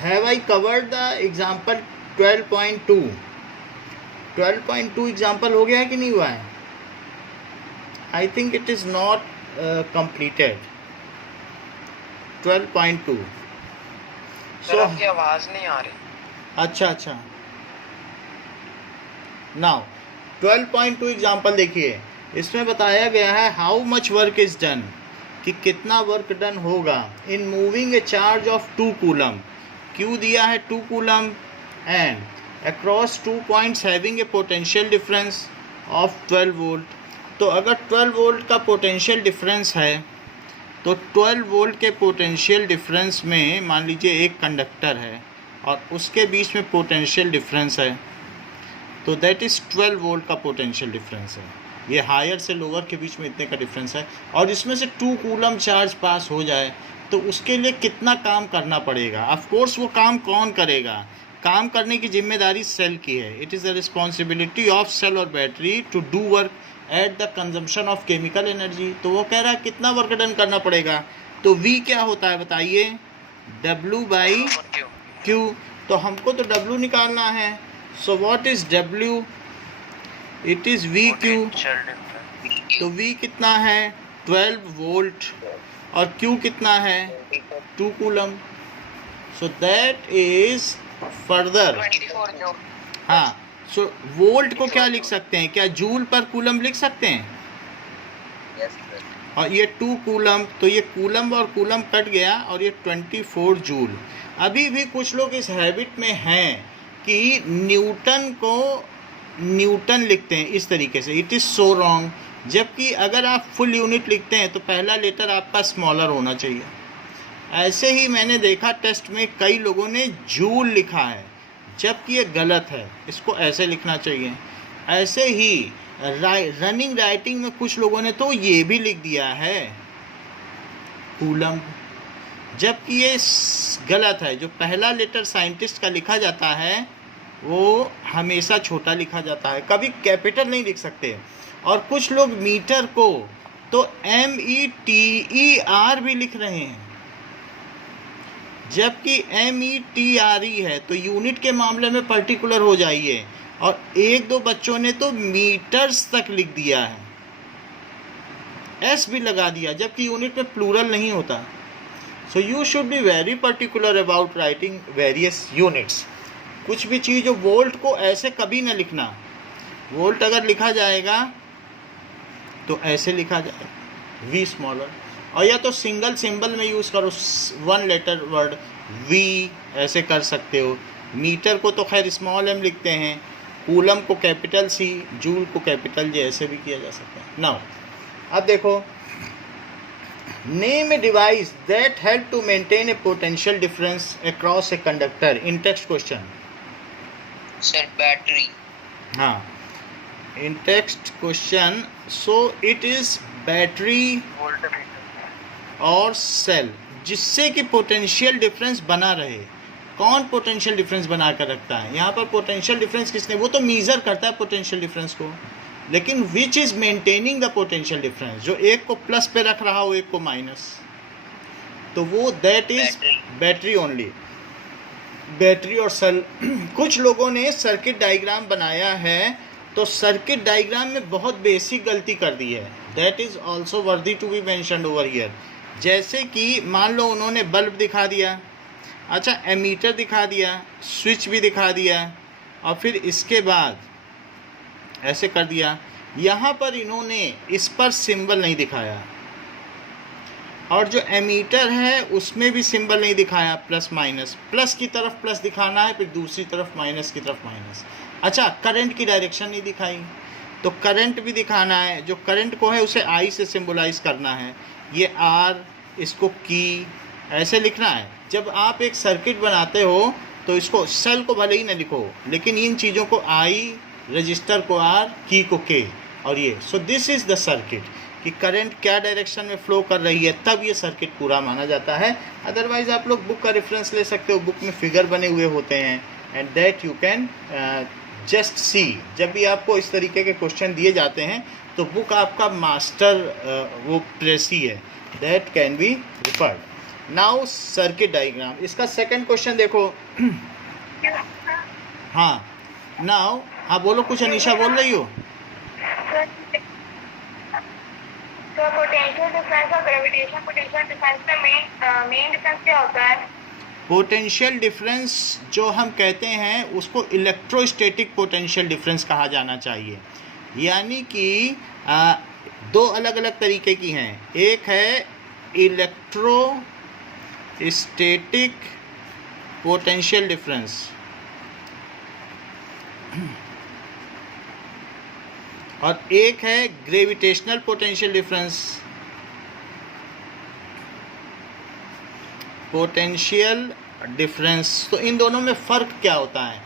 Have I covered the example 12.2? 12.2 example हो गया है कि नहीं हुआ है? I think it is not completed 12.2. Sir आपकी आवाज़ नहीं आ रही। अच्छा नाउ 12.2 एग्जाम्पल देखिए, इसमें बताया गया है how much work is done, कि कितना वर्क डन होगा in moving A charge of 2 coulomb. Q दिया है 2 coulomb and across 2 points having a potential difference of 12 volt. तो अगर 12 वोल्ट का पोटेंशियल डिफरेंस है तो 12 वोल्ट के पोटेंशियल डिफरेंस में मान लीजिए एक कंडक्टर है और उसके बीच में पोटेंशियल डिफरेंस है, तो दैट इज़ 12 वोल्ट का पोटेंशियल डिफरेंस है। ये हायर से लोअर के बीच में इतने का डिफरेंस है, और इसमें से 2 कूलम चार्ज पास हो जाए तो उसके लिए कितना काम करना पड़ेगा। ऑफ कोर्स वो काम कौन करेगा? काम करने की जिम्मेदारी सेल की है। It is the responsibility of cell और battery to do work at the consumption of chemical energy. तो वो कह रहा है कितना वर्क डन करना पड़ेगा। तो V क्या होता है बताइए? W/Q। तो हमको तो W निकालना है। सो what is W? It is VQ। तो V कितना है? 12 वोल्ट। और Q कितना है? 2 coulomb. So that is further. हाँ, सो वोल्ट को क्या लिख सकते हैं? क्या जूल पर कूलम लिख सकते हैं? और ये 2 कूलम, तो ये कूलम और कूलम कट गया और ये 24 जूल। अभी भी कुछ लोग इस हैबिट में हैं कि न्यूटन को न्यूटन लिखते हैं इस तरीके से। It is so wrong. जबकि अगर आप फुल यूनिट लिखते हैं तो पहला लेटर आपका स्मॉलर होना चाहिए। ऐसे ही मैंने देखा टेस्ट में कई लोगों ने जूल लिखा है, जबकि ये गलत है। इसको ऐसे लिखना चाहिए। ऐसे ही रनिंग राइटिंग में कुछ लोगों ने तो ये भी लिख दिया है कूलम, जबकि ये गलत है। जो पहला लेटर साइंटिस्ट का लिखा जाता है वो हमेशा छोटा लिखा जाता है, कभी कैपिटल नहीं लिख सकते। और कुछ लोग मीटर को तो METER भी लिख रहे हैं, जबकि METRE है। तो यूनिट के मामले में पर्टिकुलर हो जाइए। और 1-2 बच्चों ने तो मीटर्स तक लिख दिया है, S भी लगा दिया, जबकि यूनिट में प्लूरल नहीं होता। So you should be very particular about writing various units. कुछ भी चीज़, जो वोल्ट को ऐसे कभी ना लिखना। वोल्ट अगर लिखा जाएगा तो ऐसे लिखा जाएगा, V स्मॉलर। और या तो सिंगल सिंबल में यूज़ करो, 1 लेटर वर्ड V ऐसे कर सकते हो। मीटर को तो खैर स्मॉल m लिखते हैं, कूलम को कैपिटल C, जूल को कैपिटल J, ऐसे भी किया जा सकता है। नाउ अब देखो, name a device that help to maintain a potential difference across a conductor in text question. Sir battery. हाँ, in text question. So it is battery और सेल, जिससे कि पोटेंशियल डिफरेंस बना रहे। कौन पोटेंशियल डिफरेंस बना कर रखता है? यहाँ पर पोटेंशियल डिफरेंस किसने? वो तो मीज़र करता है पोटेंशियल डिफरेंस को, लेकिन which is maintaining the potential difference? जो एक को प्लस पे रख रहा हो, एक को माइनस, तो वो that is battery only. Battery और सेल। कुछ लोगों ने सर्किट डायग्राम बनाया है, तो सर्किट डायग्राम में बहुत बेसिक गलती कर दी है। That is also worthy to be mentioned over here. जैसे कि मान लो उन्होंने बल्ब दिखा दिया, अच्छा एमीटर दिखा दिया, स्विच भी दिखा दिया, और फिर इसके बाद ऐसे कर दिया। यहाँ पर इन्होंने इस पर सिंबल नहीं दिखाया, और जो एमीटर है उसमें भी सिंबल नहीं दिखाया, प्लस माइनस। प्लस की तरफ प्लस दिखाना है, फिर दूसरी तरफ माइनस की तरफ माइनस। अच्छा, करंट की डायरेक्शन नहीं दिखाई, तो करंट भी दिखाना है। जो करंट को है उसे I से सिंबलाइज करना है। ये R, इसको की, ऐसे लिखना है। जब आप एक सर्किट बनाते हो तो इसको, सेल को भले ही न लिखो, लेकिन इन चीज़ों को I, रजिस्टर को R, की को K, और ये। सो दिस इज़ द सर्किट, कि करंट क्या डायरेक्शन में फ्लो कर रही है, तब ये सर्किट पूरा माना जाता है। अदरवाइज़ आप लोग बुक का रेफरेंस ले सकते हो, बुक में फिगर बने हुए होते हैं, and that you can just see. जब भी आपको इस तरीके के क्वेश्चन दिए जाते हैं तो बुक आपका मास्टर वो प्रेसी है, that can be referred. Now circuit diagram, इसका सेकंड क्वेश्चन देखो। हाँ नाउ, हाँ बोलो कुछ, अनीशा बोल रही हो? तो पोटेंशियल डिफरेंस और ग्रेविटेशनल पोटेंशियल डिफरेंस में मेन डिफरेंस क्या होता है? पोटेंशियल डिफरेंस जो हम कहते हैं उसको इलेक्ट्रोस्टैटिक पोटेंशियल डिफरेंस कहा जाना चाहिए। यानी कि दो अलग अलग तरीके की हैं। एक है इलेक्ट्रोस्टैटिक पोटेंशियल डिफरेंस और एक है gravitational potential difference. Potential difference, तो इन दोनों में फ़र्क क्या होता है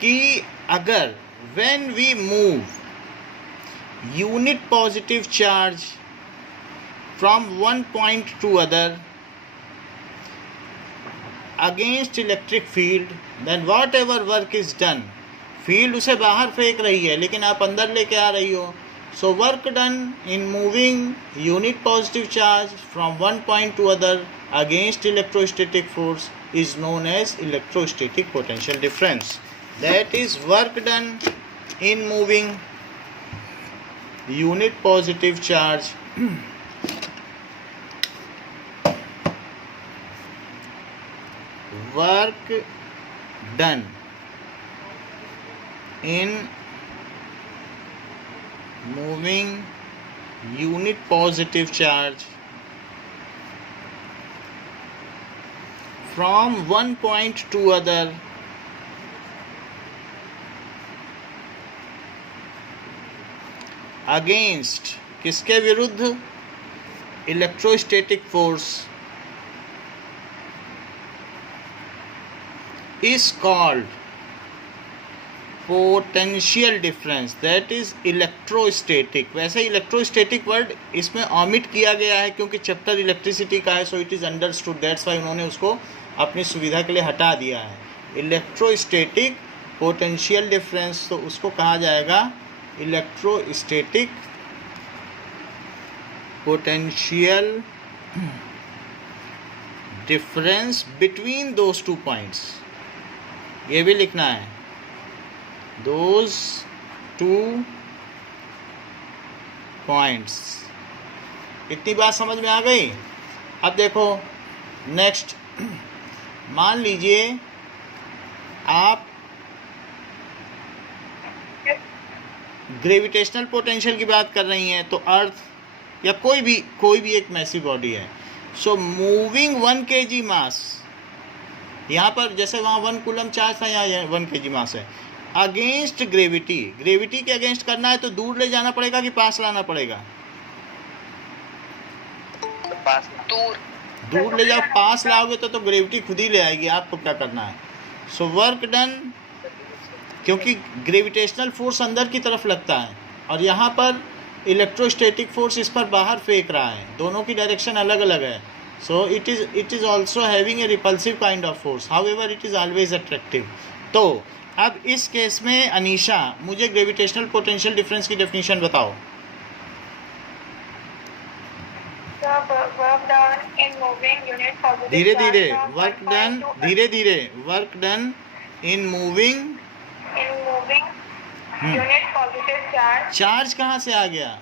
कि अगर when we move unit positive charge from one point to other against electric field, then whatever work is done, field उसे बाहर फेंक रही है लेकिन आप अंदर लेके आ रही हो, so work done in moving unit positive charge from one point to other against electrostatic force is known as electrostatic potential difference. That is work done in moving unit positive charge work done in moving unit positive charge from one point to other against, किसके विरुद्ध? Electrostatic force is called potential difference, that is electrostatic. वैसे electrostatic word इसमें omit किया गया है क्योंकि chapter electricity का है, so it is understood, that's why उन्होंने उसको अपनी सुविधा के लिए हटा दिया है। इलेक्ट्रोस्टैटिक पोटेंशियल डिफरेंस, तो उसको कहा जाएगा electrostatic potential difference between those two points. ये भी लिखना है, दोज टू पॉइंट्स। इतनी बात समझ में आ गई? अब देखो नेक्स्ट, मान लीजिए आप ग्रेविटेशनल पोटेंशियल की बात कर रही हैं, तो अर्थ या कोई भी एक मैसिव बॉडी है, सो मूविंग 1 kg मास, यहाँ पर जैसे वहाँ 1 कूलम चार्ज था, यहाँ 1 kg मास है, अगेंस्ट ग्रेविटी। ग्रेविटी के अगेंस्ट करना है तो दूर ले जाना पड़ेगा कि पास लाना पड़ेगा? पास, दूर ले जाओ, पास लाओगे तो ग्रेविटी खुद ही ले आएगी, आपको क्या करना है? सो वर्क डन, क्योंकि ग्रेविटेशनल फोर्स अंदर की तरफ लगता है और यहाँ पर इलेक्ट्रोस्टैटिक फोर्स इस पर बाहर फेंक रहा है, दोनों की डायरेक्शन अलग अलग है। So it is also having a repulsive kind of force, however it is always attractive. तो अब इस केस में अनीशा मुझे ग्रेविटेशनल पोटेंशियल डिफरेंस की डेफिनेशन बताओ। धीरे धीरे वर्क डन, धीरे धीरे work done in moving unit positive charge. Charge कहाँ से आ गया?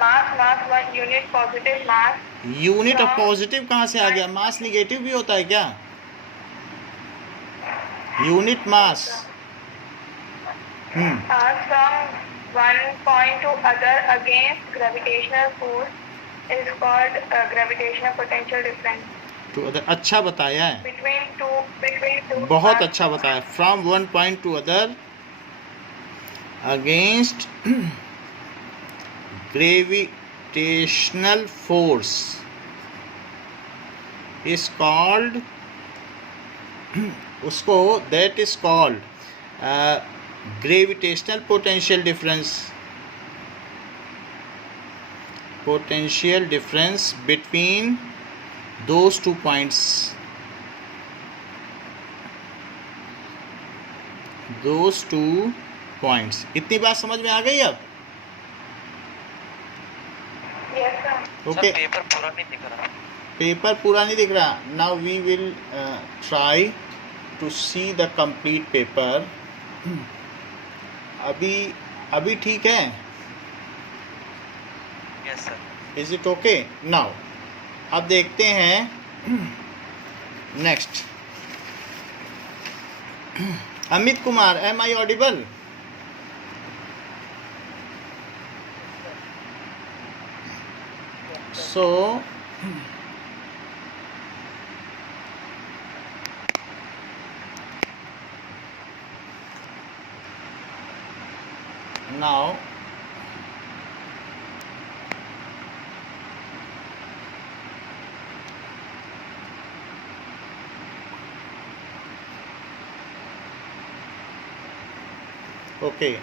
Mass unit positive mass. Unit of positive कहाँ से आ गया? मास निगेटिव भी होता है क्या? Unit mass from one point to other against gravitational force is called gravitational potential difference. To other, अच्छा बताया है, between two बहुत अच्छा बताया। From one point to other against gravitational force is called, उसको that is called gravitational potential difference, potential difference between those two points, those two points। इतनी बात समझ में आ गई अब? Yes, sir. ओके, पेपर पूरा नहीं दिख रहा। पेपर पूरा नहीं दिख रहा. Now we will try to see the complete paper. अभी ठीक है? Yes sir. Is it okay? Now अब देखते हैं next. Amit Kumar, am I audible? So now okay,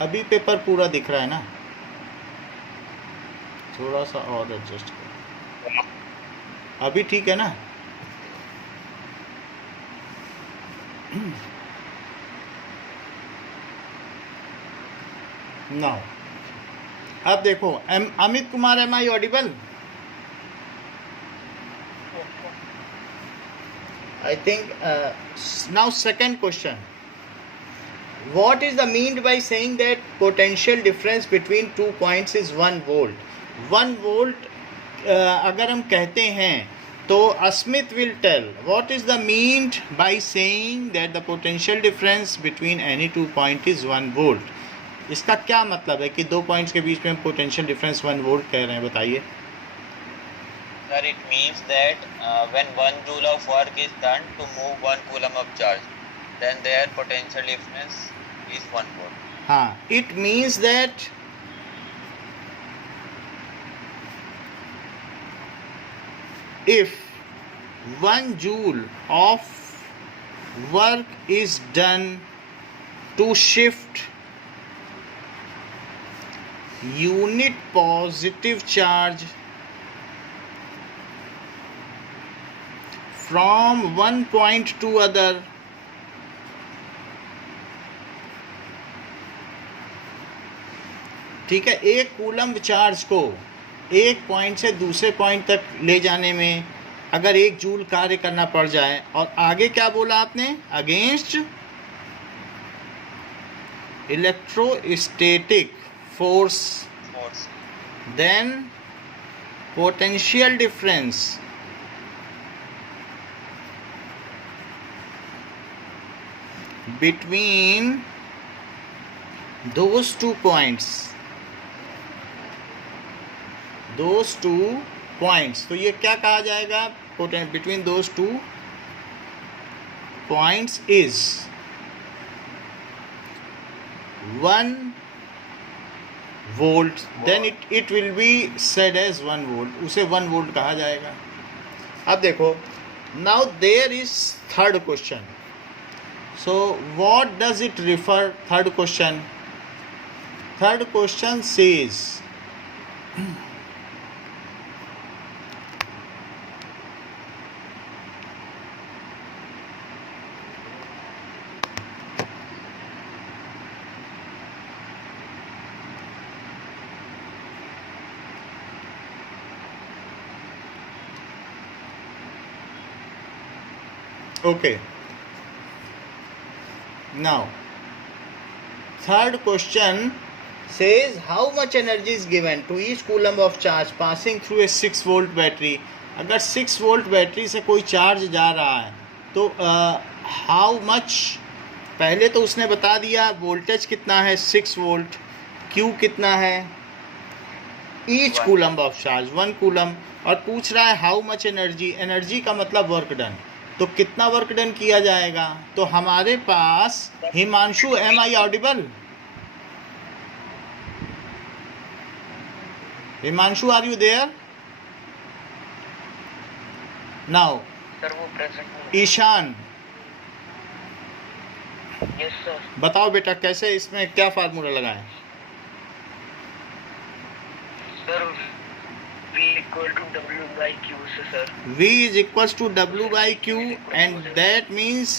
अभी पेपर पूरा दिख रहा है ना? थोड़ा सा और एडजस्ट करो. अभी ठीक है ना? नाउ अब देखो, Amit Kumar, am I audible? I think now second question. What is the mean by saying that potential difference between 2 points is 1 volt? 1 volt अगर हम कहते हैं तो Asmit will tell what is the mean by saying that the potential difference between any 2 point is 1 volt. इसका क्या मतलब है कि 2 पॉइंट्स के बीच में हम पोटेंशियल डिफरेंस 1 वोल्ट कह रहे हैं? बताइए. Sir, it means that when 1 joule of work is done to move 1 coulomb of charge, then their potential difference is 1 volt. हाँ, it means that if 1 joule of work is done to shift unit positive charge from one point to other, ठीक है, एक coulomb charge को एक point से दूसरे point तक ले जाने में अगर 1 जूल कार्य करना पड़ जाए, और आगे क्या बोला आपने? Against electrostatic force, then potential difference between those 2 points, तो ये क्या कहा जाएगा? between those 2 points is 1 volt, then it will be said as 1 volt. उसे 1 volt कहा जाएगा. अब देखो, now there is third question. So what does it refer? Third question says okay. Now third question says how much energy is given to each coulomb of charge passing through a 6 volt battery. अगर 6 volt battery से कोई charge जा रहा है तो how much, पहले तो उसने बता दिया वोल्टेज कितना है 6 वोल्ट, क्यू कितना है, each coulomb of charge 1 coulomb, और पूछ रहा है हाउ मच एनर्जी. एनर्जी का मतलब वर्क डन, तो कितना वर्क डन किया जाएगा? तो हमारे पास Himanshu, am I audible? Himanshu, are you there? Now sir वो प्रेजेंट. Ishan, yes sir. बताओ बेटा कैसे इसमें क्या फार्मूला लगाएं? Sir V equal to W by Q से sir. V is equals to W by Q, and that means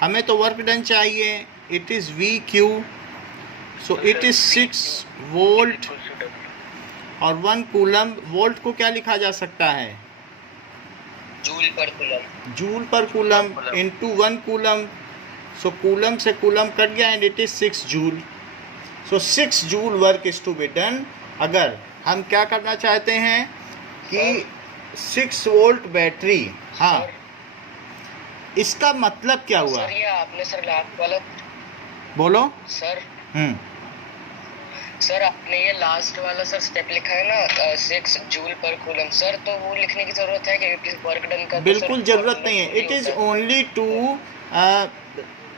हमें तो वर्क डन चाहिए, it is VQ. So it is 6 volt equals to W. और 1 coulomb. Volt को क्या लिखा जा सकता है? Joule per coulomb. Joule per coulomb into 1 coulomb. So coulomb से कूलम कट गया and it is 6 joule. So 6 joule work is to be done. अगर हम क्या करना चाहते हैं कि 6 वोल्ट बैटरी. हाँ, इसका मतलब क्या हुआ? सर ये आपने सर लास्ट वाला बोलो. सर सर आपने ये लास्ट वाला सर स्टेप लिखा है ना 6 जूल पर कूलम सर, तो वो लिखने की जरूरत है कि इट इज वर्क डन का? बिल्कुल ज़रूरत नहीं है. It is only to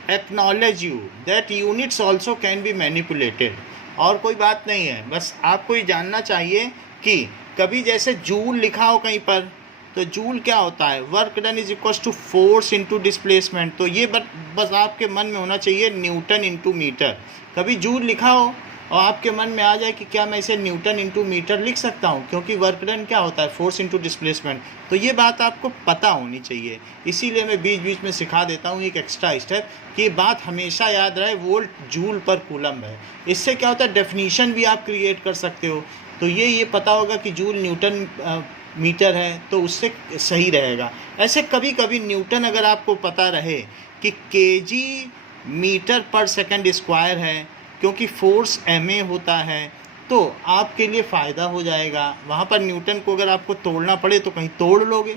acknowledge you that units also can be manipulated. और कोई बात नहीं है. बस आपको ये जानना चाहिए कि कभी जैसे जूल लिखा हो कहीं पर, तो जूल क्या होता है? Work done is equal to force into displacement. तो ये बस आपके मन में होना चाहिए न्यूटन इनटू मीटर. कभी जूल लिखा हो और आपके मन में आ जाए कि क्या मैं इसे न्यूटन इंटू मीटर लिख सकता हूँ, क्योंकि वर्क डन क्या होता है? Force into displacement. तो ये बात आपको पता होनी चाहिए. इसीलिए मैं बीच बीच में सिखा देता हूँ एक एक्स्ट्रा स्टेप कि ये बात हमेशा याद रहे, वोल्ट जूल पर कूलम है. इससे क्या होता है? डेफिनीशन भी आप क्रिएट कर सकते हो. तो ये पता होगा कि जूल न्यूटन मीटर है, तो उससे सही रहेगा. ऐसे कभी कभी न्यूटन अगर आपको पता रहे कि केजी मीटर पर सेकंड स्क्वायर है, क्योंकि फोर्स ma होता है, तो आपके लिए फ़ायदा हो जाएगा. वहाँ पर न्यूटन को अगर आपको तोड़ना पड़े तो कहीं तोड़ लोगे.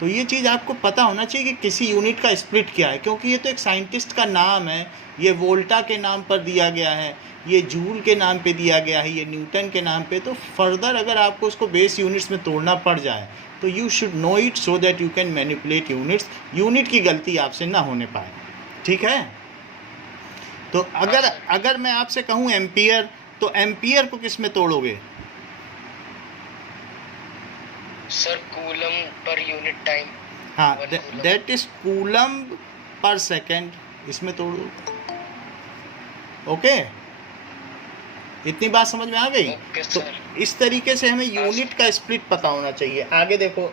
तो ये चीज़ आपको पता होना चाहिए कि किसी यूनिट का स्प्लिट क्या है, क्योंकि ये तो एक साइंटिस्ट का नाम है. ये वोल्टा के नाम पर दिया गया है, ये जूल के नाम पे दिया गया है, ये न्यूटन के नाम पे. तो फर्दर अगर आपको उसको बेस यूनिट्स में तोड़ना पड़ जाए तो you should know it so that you can manipulate units. Unit की गलती आपसे ना होने पाए. ठीक है? तो अगर मैं आपसे कहूँ एम्पियर, तो एम्पियर को किस में तोड़ोगे? Sir coulomb per unit time. हाँ, that is coulomb per second. इसमें तोड़ो. ओके, इतनी बात समझ में आ गई? तो इस तरीके से हमें यूनिट का स्प्लिट पता होना चाहिए. आगे देखो.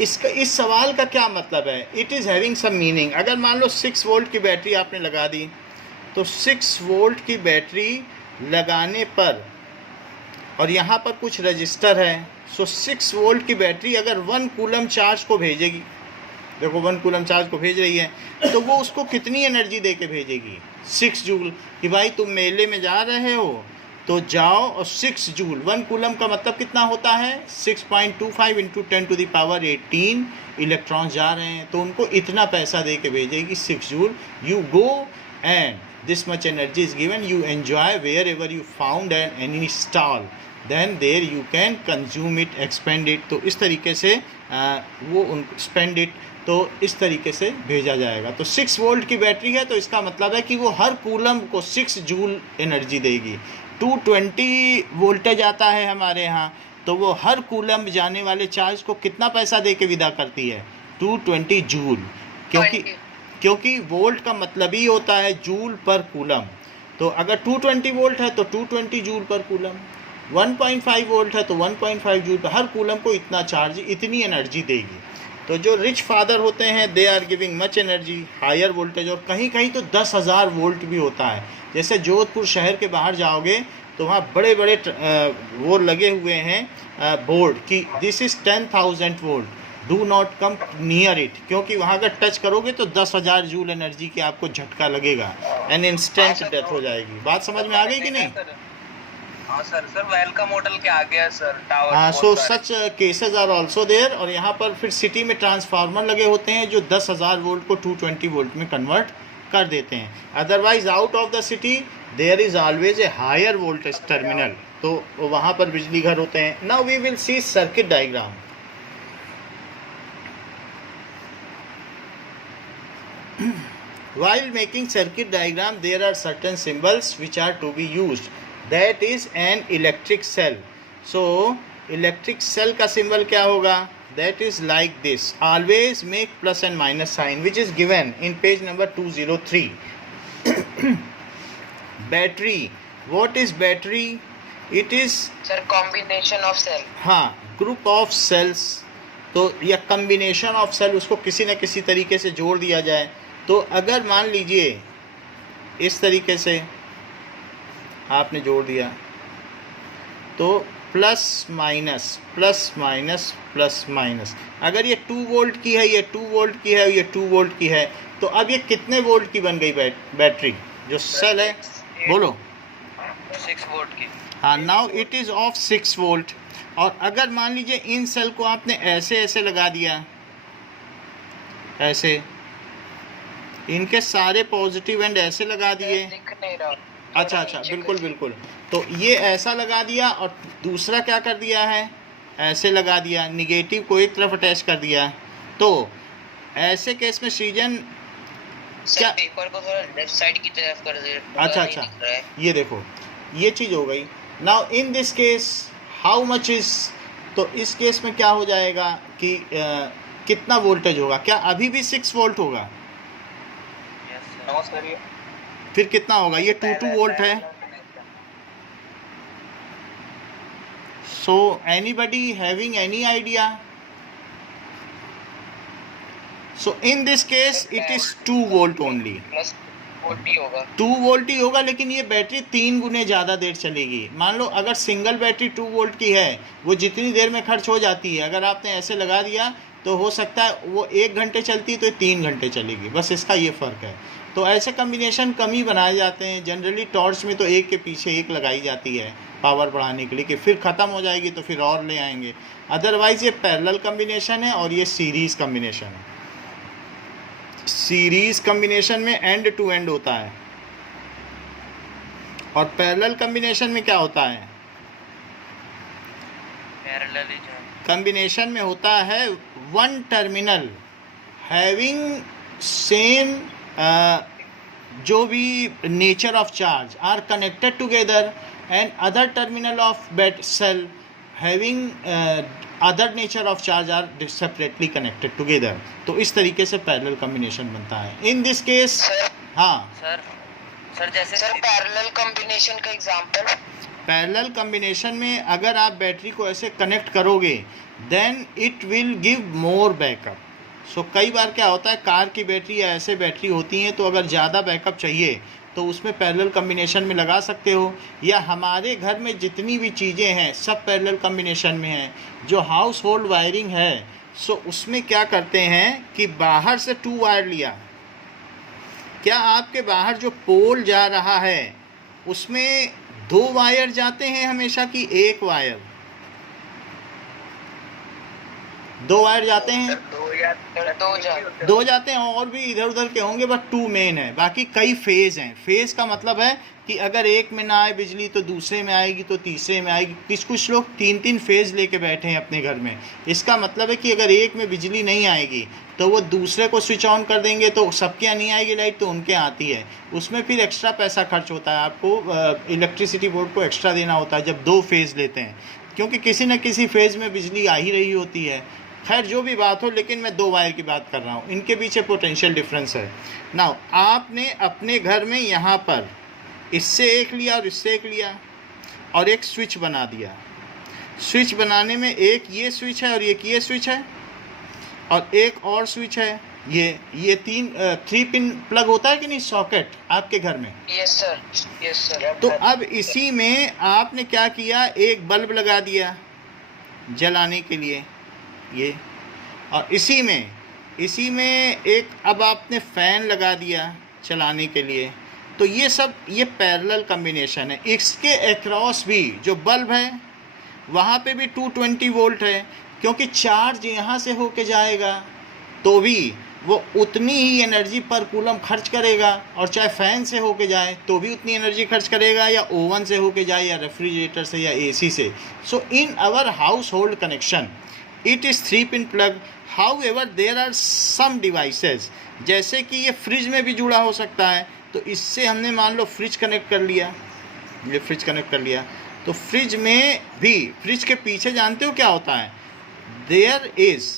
इस सवाल का क्या मतलब है? It is having some meaning. अगर मान लो 6 वोल्ट की बैटरी आपने लगा दी, तो 6 वोल्ट की बैटरी लगाने पर, और यहाँ पर कुछ रजिस्टर है, सो 6 वोल्ट की बैटरी अगर 1 कूलम चार्ज को भेजेगी, देखो 1 कूलम चार्ज को भेज रही है, तो वो उसको कितनी एनर्जी दे के भेजेगी? 6 जूल. कि भाई तुम मेले में जा रहे हो तो जाओ और 6 जूल. 1 कूलम का मतलब कितना होता है? 6.25 into 10 to the power 18 electrons जा रहे हैं, तो उनको इतना पैसा दे के भेजेगी 6 joule. You go and this much energy is given. You enjoy wherever you found and any stall, then there you can consume it, expend it. तो इस तरीके से वो उन स्पेंड इट, तो इस तरीके से भेजा जाएगा. तो 6 वोल्ट की बैटरी है, तो इसका मतलब है कि वो हर कूलम को 6 जूल एनर्जी देगी. 220 वोल्टेज आता है हमारे यहाँ, तो वो हर कूलम जाने वाले चार्ज को कितना पैसा दे के विदा करती है? 220 जूल. क्योंकि वोल्ट का मतलब ही होता है जूल पर कूलम. तो अगर 220 वोल्ट है तो 220 जूल पर कूलम. 1.5 वोल्ट है तो 1.5 जूल पर. हर कूलम को इतना चार्ज, इतनी एनर्जी देगी. तो जो रिच फादर होते हैं they are giving much energy, higher voltage. और कहीं कहीं तो 10,000 वोल्ट भी होता है. जैसे जोधपुर शहर के बाहर जाओगे तो वहाँ बड़े बड़े वो लगे हुए हैं बोर्ड कि this is 10,000 volt, do not come near it. क्योंकि वहाँ अगर टच करोगे तो 10,000 जूल एनर्जी की आपको झटका लगेगा एंड इंस्टेंट डेथ हो जाएगी. बात समझ में आ गई कि नहीं? हाँ सर. वेलकम होटल के आगे है सर टावर. हाँ, so such cases are also there. और यहाँ पर फिर सिटी में ट्रांसफार्मर लगे होते हैं जो 10,000 वोल्ट को 220 वोल्ट में कन्वर्ट कर देते हैं. Otherwise out of the city there is always a higher voltage terminal, तो वहाँ पर बिजली घर होते हैं. Now we will see circuit diagram. While making circuit diagram, there are certain symbols which are to be used. That is an electric cell. So electric cell का symbol क्या होगा? That is like this. Always make plus and minus sign, which is given in page number 203. Battery. What is battery? It is sir combination of cell. हाँ, group of cells. तो या combination of cell, उसको किसी न किसी तरीके से जोड़ दिया जाए तो अगर मान लीजिए इस तरीके से आपने जोड़ दिया तो plus minus plus minus plus minus, अगर ये 2 वोल्ट की है, ये 2 वोल्ट की है, ये 2 वोल्ट की है, तो अब ये कितने वोल्ट की बन गई बैटरी जो सेल है? बोलो। 6 वोल्ट की। हाँ, now it is of 6 volt. और अगर मान लीजिए इन सेल को आपने ऐसे ऐसे लगा दिया, ऐसे इनके सारे पॉजिटिव एंड ऐसे लगा दिए। दिख नहीं रहा। अच्छा अच्छा, बिल्कुल बिल्कुल। तो ये ऐसा लगा दिया और दूसरा क्या कर दिया है, ऐसे लगा दिया, निगेटिव को एक तरफ अटैच कर दिया। तो ऐसे केस में सृजन सर पेपर को थोड़ा लेफ्ट साइड की तरफ कर दे। अच्छा अच्छा, ये देखो ये चीज़ हो गई। Now in this case how much is, तो इस केस में क्या हो जाएगा कि कितना वोल्टेज होगा? क्या अभी भी 6 वोल्ट होगा? फिर कितना होगा? ये 2 वोल्ट है। So anybody having any idea? So in this case it is 2 volt only. Plus 40 होगा। 2 वोल्ट ही होगा, लेकिन ये बैटरी 3 गुने ज़्यादा देर चलेगी। मान लो अगर सिंगल बैटरी 2 वोल्ट की है, वो जितनी देर में खर्च हो जाती है, अगर आपने ऐसे लगा दिया तो हो सकता है वो 1 घंटे चलती तो 3 घंटे चलेगी। बस इसका ये फ़र्क है। तो ऐसे कम्बिनेशन कम ही बनाए जाते हैं। जनरली टॉर्च में तो एक के पीछे एक लगाई जाती है पावर बढ़ाने के लिए, कि फिर ख़त्म हो जाएगी तो फिर और ले आएंगे। अदरवाइज़ ये पैरेलल कम्बिनेशन है और ये सीरीज़ कम्बिनेशन है। सीरीज़ कम्बिनेशन में एंड टू एंड होता है और पैरेलल कम्बिनेशन में क्या होता है? पैरेलल कम्बिनेशन में होता है वन टर्मिनल हैविंग सेम जो भी nature of charge are connected together and other terminal of bat cell having other nature of charge are separately connected together. तो इस तरीके से पैरेलल कम्बिनेशन बनता है। इन दिस केस हाँ सर जैसे सर पैरेलल कॉम्बिनेशन का एग्जांपल, पैरेलल कम्बिनेशन में अगर आप बैटरी को ऐसे कनेक्ट करोगे then it will give more backup. So कई बार क्या होता है, कार की बैटरी या ऐसे बैटरी होती हैं, तो अगर ज़्यादा बैकअप चाहिए तो उसमें पैरेलल कम्बिनेशन में लगा सकते हो। या हमारे घर में जितनी भी चीज़ें हैं सब पैरेलल कम्बिनेशन में हैं। जो हाउस होल्ड वायरिंग है, सो उसमें क्या करते हैं कि बाहर से 2 वायर लिया। क्या आपके बाहर जो पोल जा रहा है उसमें 2 वायर जाते हैं हमेशा कि 1 वायर? 2 वायर जाते हैं, 2 जाते हैं, और भी इधर उधर के होंगे, बट 2 मेन है। बाकी कई फेज़ हैं। फेज़ का मतलब है कि अगर एक में ना आए बिजली तो दूसरे में आएगी, तो तीसरे में आएगी। कुछ लोग 3-3 फेज़ लेके बैठे हैं अपने घर में। इसका मतलब है कि अगर एक में बिजली नहीं आएगी तो वो दूसरे को स्विच ऑन कर देंगे, तो सबके यहाँ नहीं आएगी लाइट तो उनके आती है। उसमें फिर एक्स्ट्रा पैसा खर्च होता है, आपको इलेक्ट्रिसिटी बोर्ड को एक्स्ट्रा देना होता है जब 2 फेज़ लेते हैं, क्योंकि किसी न किसी फेज़ में बिजली आ ही रही होती है। खैर जो भी बात हो, लेकिन मैं 2 वायर की बात कर रहा हूँ, इनके पीछे पोटेंशियल डिफरेंस है। नाउ आपने अपने घर में यहाँ पर इससे एक लिया और इससे एक लिया और एक स्विच बना दिया। स्विच बनाने में एक ये स्विच है और एक ये स्विच है और एक और स्विच है। ये 3 पिन प्लग होता है कि नहीं, सॉकेट आपके घर में? Yes sir. तो अब इसी में आपने क्या किया, एक बल्ब लगा दिया जलाने के लिए ये, और इसी में एक अब आपने फ़ैन लगा दिया चलाने के लिए। तो ये पैरेलल कम्बिनेशन है। इसके अक्रॉस भी जो बल्ब है वहाँ पे भी 220 वोल्ट है, क्योंकि चार्ज यहाँ से होके जाएगा तो भी वो उतनी ही एनर्जी पर कूलम खर्च करेगा, और चाहे फ़ैन से होके जाए तो भी उतनी एनर्जी खर्च करेगा, या ओवन से होके जाए, या रेफ्रिजरेटर से, या एसी से। So in our house hold connection it is 3 pin plug. However there are some devices, जैसे कि ये फ्रिज में भी जुड़ा हो सकता है। तो इससे हमने मान लो फ्रिज कनेक्ट कर लिया, ये फ्रिज कनेक्ट कर लिया, तो फ्रिज में भी, फ्रिज के पीछे जानते हो क्या होता है, देयर इज़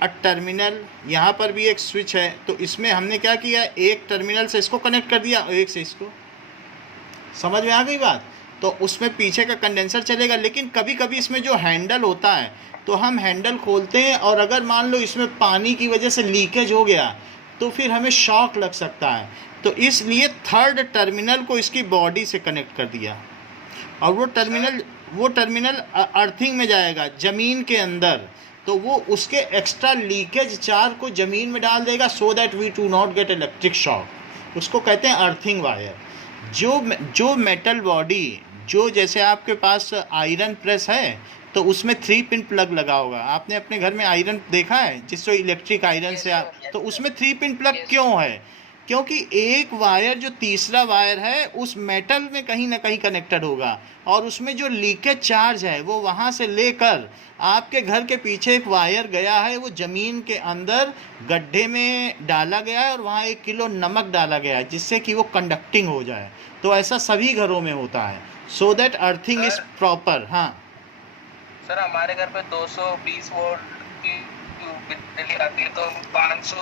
अ टर्मिनल, यहाँ पर भी एक स्विच है। तो इसमें हमने क्या किया, एक टर्मिनल से इसको कनेक्ट कर दिया और एक से इसको। समझ में आ गई बात? तो उसमें पीछे का कंडेंसर चलेगा। लेकिन कभी कभी इसमें जो हैंडल होता है, तो हम हैंडल खोलते हैं और अगर मान लो इसमें पानी की वजह से लीकेज हो गया तो फिर हमें शॉक लग सकता है। तो इसलिए थर्ड टर्मिनल को इसकी बॉडी से कनेक्ट कर दिया, और वो टर्मिनल अर्थिंग में जाएगा, ज़मीन के अंदर, तो वो उसके एक्स्ट्रा लीकेज चार्ज को ज़मीन में डाल देगा, so that we do not get electric shock. उसको कहते हैं अर्थिंग वायर। जो मेटल बॉडी, जो जैसे आपके पास आयरन प्रेस है तो उसमें 3 पिन प्लग लगा होगा। आपने अपने घर में आयरन देखा है जिससे इलेक्ट्रिक आयरन से आप, तो उसमें 3 पिन प्लग क्यों है? क्योंकि एक वायर, जो तीसरा वायर है, उस मेटल में कहीं ना कहीं कनेक्टेड होगा, और उसमें जो लीकेज चार्ज है वो वहाँ से लेकर आपके घर के पीछे एक वायर गया है, वो ज़मीन के अंदर गड्ढे में डाला गया है, और वहाँ 1 किलो नमक डाला गया है जिससे कि वो कंडक्टिंग हो जाए। तो ऐसा सभी घरों में होता है, so that earthing is proper. हाँ सर, हमारे घर पे 220 वोल्ट की बिजली आती है, तो 500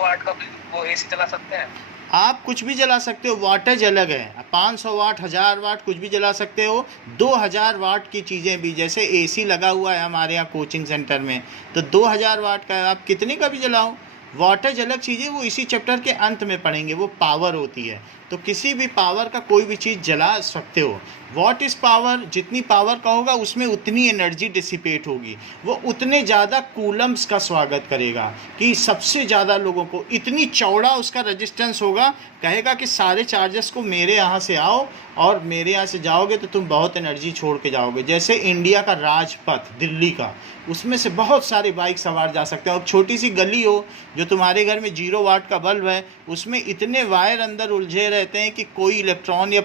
वाट का वो एसी चला सकते हैं? आप कुछ भी जला सकते हो, वाटेज अलग है। 500 वाट, 1000 वाट कुछ भी जला सकते हो। 2000 वाट की चीज़ें भी, जैसे एसी लगा हुआ है हमारे यहाँ कोचिंग सेंटर में, तो 2000 वाट का है, आप कितने का भी जलाओ। वाटेज अलग चीज़ें, वो इसी चैप्टर के अंत में पढ़ेंगे, वो पावर होती है। तो किसी भी पावर का कोई भी चीज़ जला सकते हो। What is power? जितनी पावर का होगा उसमें उतनी एनर्जी डिसिपेट होगी, वो उतने ज़्यादा कूलम्स का स्वागत करेगा, कि सबसे ज़्यादा लोगों को, इतनी चौड़ा उसका रेजिस्टेंस होगा, कहेगा कि सारे चार्जेस को मेरे यहाँ से आओ, और मेरे यहाँ से जाओगे तो तुम बहुत एनर्जी छोड़ के जाओगे। जैसे इंडिया का राजपथ दिल्ली का, उसमें से बहुत सारे बाइक सवार जा सकते हैं। और छोटी सी गली हो, जो तुम्हारे घर में 0 वाट का बल्ब है, उसमें इतने वायर अंदर उलझे रहते हैं कि कोई इलेक्ट्रॉन या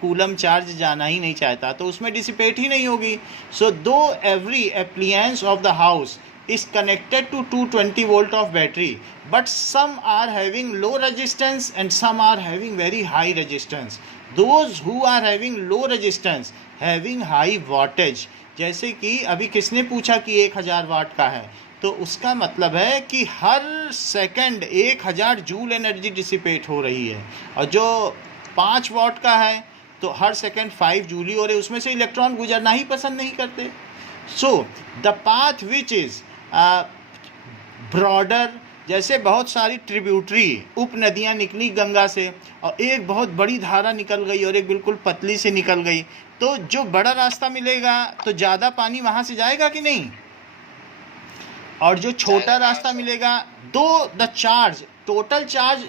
कूलम चार्ज जाना ही नहीं चाहता, तो उसमें डिसिपेट ही नहीं होगी। सो दो every appliances of the house is connected to 220 volt of battery, but some are having low resistance and some are having very high resistance. Those who are having low resistance having high wattage, जैसे कि अभी किसने पूछा कि 1000 वाट का है, तो उसका मतलब है कि हर सेकंड 1000 जूल एनर्जी डिसिपेट हो रही है। और जो 5 वाट का है तो हर सेकंड 5 जूल ही हो रहे, उसमें से इलेक्ट्रॉन गुजरना ही पसंद नहीं करते। सो the path which is broader, जैसे बहुत सारी ट्रिब्यूटरी उप नदियाँ निकली गंगा से, और एक बहुत बड़ी धारा निकल गई और एक बिल्कुल पतली से निकल गई, तो जो बड़ा रास्ता मिलेगा तो ज़्यादा पानी वहाँ से जाएगा कि नहीं, और जो छोटा रास्ता मिलेगा, though the charge, total charge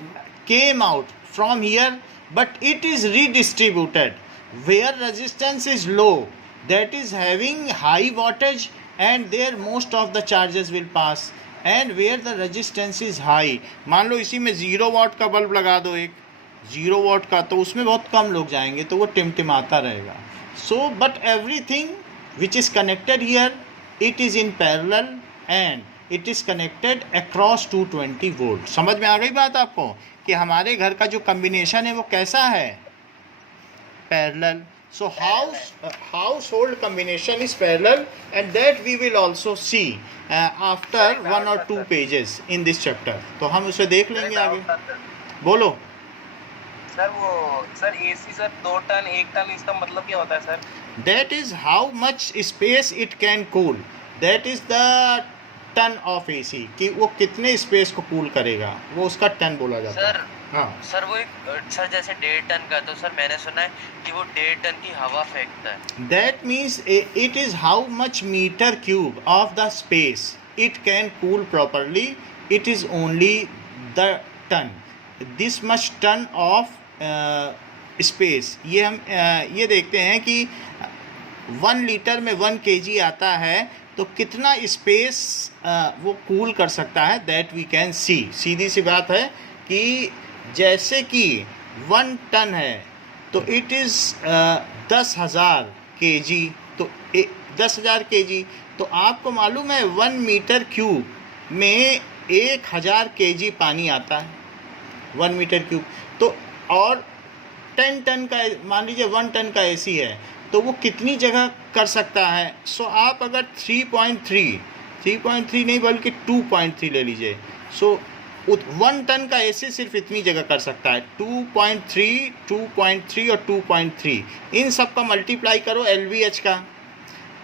came out from here, but it is redistributed where resistance is low, that is having high wattage, and there most of the charges will pass, and where the resistance is high, मान लो इसी में 0 वाट का bulb लगा दो, एक 0 वाट का, तो उसमें बहुत कम लोग जाएंगे, तो वो टिमटिमाता रहेगा। So but everything which is connected here, it is in parallel and it is connected across 220 volt. समझ में आ गई बात आपको कि हमारे घर का जो कम्बिनेशन है वो कैसा है? Parallel. So household combination is parallel, and that we will also see after 1 or 2 pages in this chapter. तो हम उसे देख लेंगे आगे। बोलो sir AC sir 2 ton 1 ton, इसका मतलब क्या होता है sir? That is how much space it can cool. That is the ton of AC, कि वो कितने स्पेस को कूल करेगा, वो उसका टन बोला जाता है। हाँ सर, वो एक सर जैसे 1.5 टन का, तो सर मैंने सुना है कि वो 1.5 टन की हवा फेंकता है। That means it is how much meter cube of the space it can cool properly. It is only the ton. This much ton of space. ये हम ये देखते हैं कि 1 लीटर में 1 kg आता है, तो कितना स्पेस वो कूल कर सकता है, दैट वी कैन सी। सीधी सी बात है कि जैसे कि 1 टन है तो इट इज़ 10,000 kg, तो 10,000 kg, तो आपको मालूम है 1 मीटर क्यूब में 1000 kg पानी आता है, 1 मीटर क्यूब। तो और 10 टन का, मान लीजिए 1 टन का AC है, तो वो कितनी जगह कर सकता है? सो आप अगर 3.3 नहीं बल्कि 2.3 ले लीजिए, सो 1 टन का AC सिर्फ इतनी जगह कर सकता है। 2.3 और 2.3, इन सब का मल्टीप्लाई करो LVH का,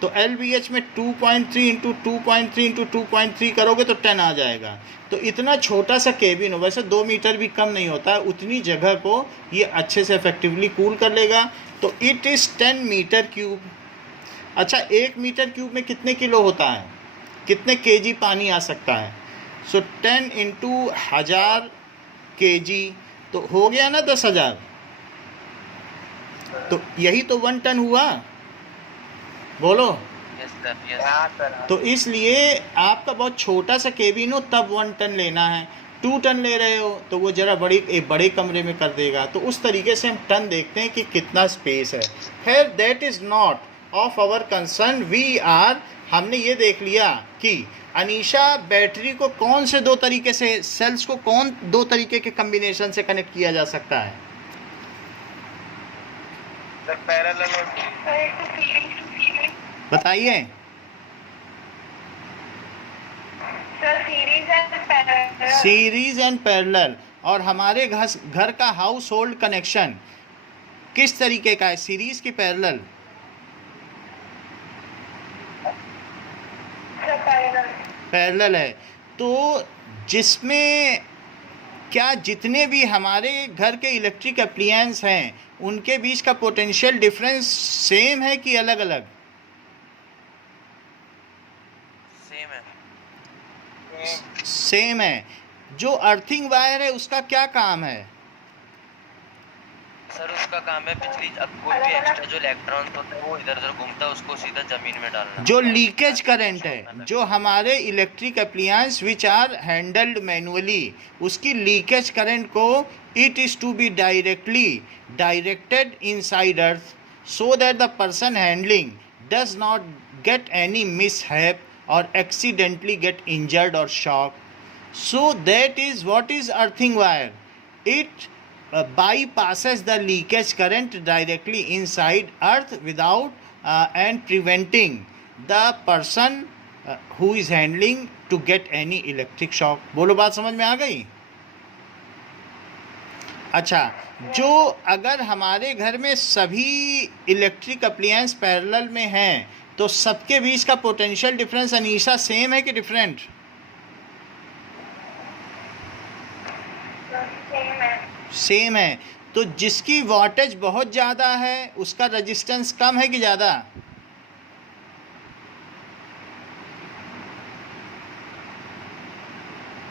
तो LVH में 2.3 इंटू 2.3 इंटू 2.3 करोगे तो 10 आ जाएगा। तो इतना छोटा सा केबिन हो, वैसे 2 मीटर भी कम नहीं होता है, उतनी जगह को ये अच्छे से इफेक्टिवली कूल कर लेगा। तो इट इज़ 10 मीटर क्यूब। अच्छा, 1 मीटर क्यूब में कितने किलो होता है, कितने केजी पानी आ सकता है? सो 10 इंटू 1000 केजी, तो हो गया ना 10,000। तो यही तो 1 टन हुआ, बोलो। Yes sir, yes. हाँ सर। तो इसलिए आपका बहुत छोटा सा केबिन हो तब 1 टन लेना है। 2 टन ले रहे हो तो वो ज़रा एक बड़े कमरे में कर देगा। तो उस तरीके से हम टन देखते हैं कि कितना स्पेस है। खैर, that is not of our concern. We are, हमने ये देख लिया कि अनीशा बैटरी को कौन से 2 तरीके से, सेल्स को कौन 2 तरीके के कम्बिनेशन से कनेक्ट किया जा सकता है? सर पैरेलल और सर एक तो सीरीज, बताइए। Sir series and parallel. Series and parallel. और हमारे घर का हाउस होल्ड कनेक्शन किस तरीके का है, सीरीज की पैरेलल? Sir parallel. पैरेलल है। तो जिसमें क्या जितने भी हमारे घर के इलेक्ट्रिक अप्लायंस हैं उनके बीच का पोटेंशियल डिफरेंस सेम है कि अलग अलग? सेम है। सेम है। जो अर्थिंग वायर है उसका क्या काम है? सर उसका काम है बिजली, अब कोई भी एक्स्ट्रा जो इलेक्ट्रॉन होता है वो इधर उधर घूमता है, उसको सीधा जमीन में डालना। जो लीकेज करंट है, जो हमारे electric appliance which are handled manually, उसकी लीकेज करंट को it is to be directed inside earth so that the person handling does not get any mishap और एक्सीडेंटली गेट इंजर्ड और shock. So that is what is earthing wire. It bypasses the leakage current directly inside earth without and preventing the person who is handling to get any electric shock. बोलो, बात समझ में आ गई? अच्छा, जो अगर हमारे घर में सभी इलेक्ट्रिक अप्लायंस पैरेलल में हैं तो सबके बीच का पोटेंशियल डिफरेंस अनीशा सेम है कि डिफरेंट? सेम है। तो जिसकी वोल्टेज बहुत ज़्यादा है उसका रेजिस्टेंस कम है कि ज़्यादा?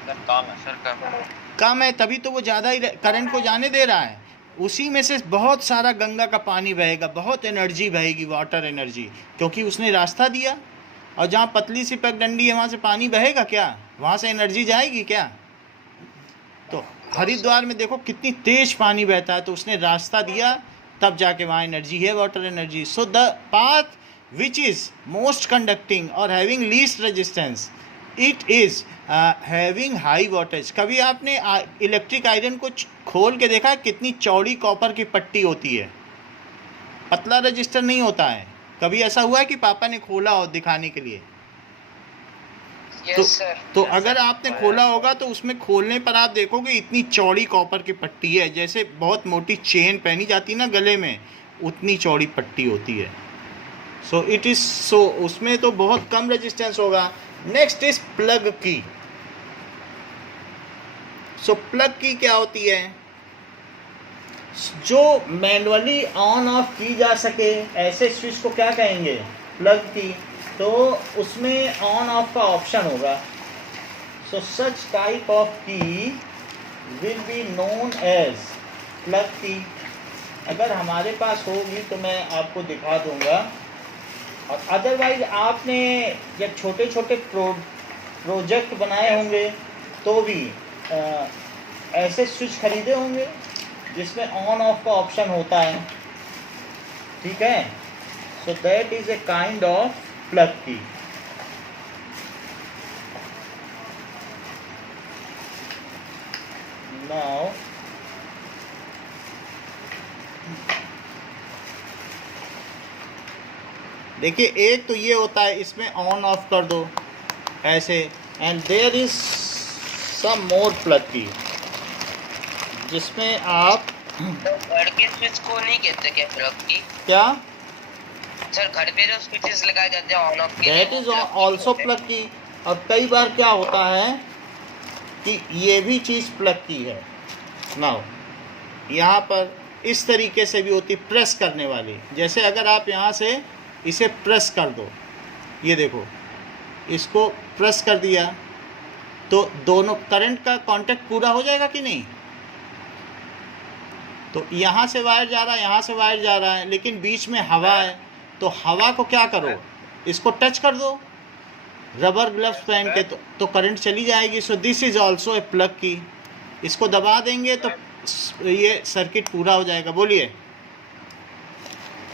कम है सर कम है। कम है, तभी तो वो ज़्यादा ही करंट को जाने दे रहा है। उसी में से बहुत सारा गंगा का पानी बहेगा, बहुत एनर्जी बहेगी, वाटर एनर्जी, क्योंकि उसने रास्ता दिया। और जहाँ पतली सी पगडंडी है वहाँ से पानी बहेगा क्या? वहाँ से एनर्जी जाएगी क्या? तो हरिद्वार में देखो कितनी तेज पानी बहता है, तो उसने रास्ता दिया तब जाके वहाँ एनर्जी है, water energy. So the path which is most conducting और having least resistance, it is having high voltage. कभी आपने इलेक्ट्रिक आयरन को खोल के देखा कितनी चौड़ी कॉपर की पट्टी होती है, पतला रजिस्टर नहीं होता है. कभी ऐसा हुआ है कि पापा ने खोला हो दिखाने के लिए? Yes sir. तो अगर आपने खोला होगा तो उसमें खोलने पर आप देखोगे इतनी चौड़ी कॉपर की पट्टी है, जैसे बहुत मोटी चेन पहनी जाती ना गले में, उतनी चौड़ी पट्टी होती है. सो इट इज़ सो, उसमें तो बहुत कम रेजिस्टेंस होगा. नेक्स्ट इज प्लग की. सो प्लग की क्या होती है? जो मैनुअली ऑन ऑफ की जा सके, ऐसे स्विच को क्या कहेंगे? प्लग की. तो उसमें ऑन ऑफ का ऑप्शन होगा. So such type of key will be known as plug key. अगर हमारे पास होगी तो मैं आपको दिखा दूंगा. और अदरवाइज आपने जब छोटे छोटे प्रोजेक्ट बनाए होंगे तो भी ऐसे स्विच खरीदे होंगे जिसमें ऑन ऑफ का ऑप्शन होता है. ठीक है. सो that is a kind of plug की. नाउ देखिए, एक तो ये होता है, इसमें ऑन ऑफ कर दो ऐसे. And there is some more plug key जिसमें आप तो घर के स्विच को नहीं कहते क्या प्लग की? क्या सर घर पे जो स्विचेस लगाए जाते हैं ऑन ऑफ के दैट इज ऑल्सो प्लग की। और कई बार क्या होता है कि ये भी चीज़ प्लग की है। नाउ यहाँ पर इस तरीके से भी होती, प्रेस करने वाली। जैसे अगर आप यहाँ से इसे प्रेस कर दो, ये देखो, इसको प्रेस कर दिया तो दोनों करंट का कांटेक्ट पूरा हो जाएगा कि नहीं। तो यहाँ से वायर जा रहा है, यहाँ से वायर जा रहा है, लेकिन बीच में हवा है, तो हवा को क्या करो, इसको टच कर दो रबर ग्लव्स पहन के, तो करंट चली जाएगी। सो this is also a plug की। इसको दबा देंगे तो ये सर्किट पूरा हो जाएगा। बोलिए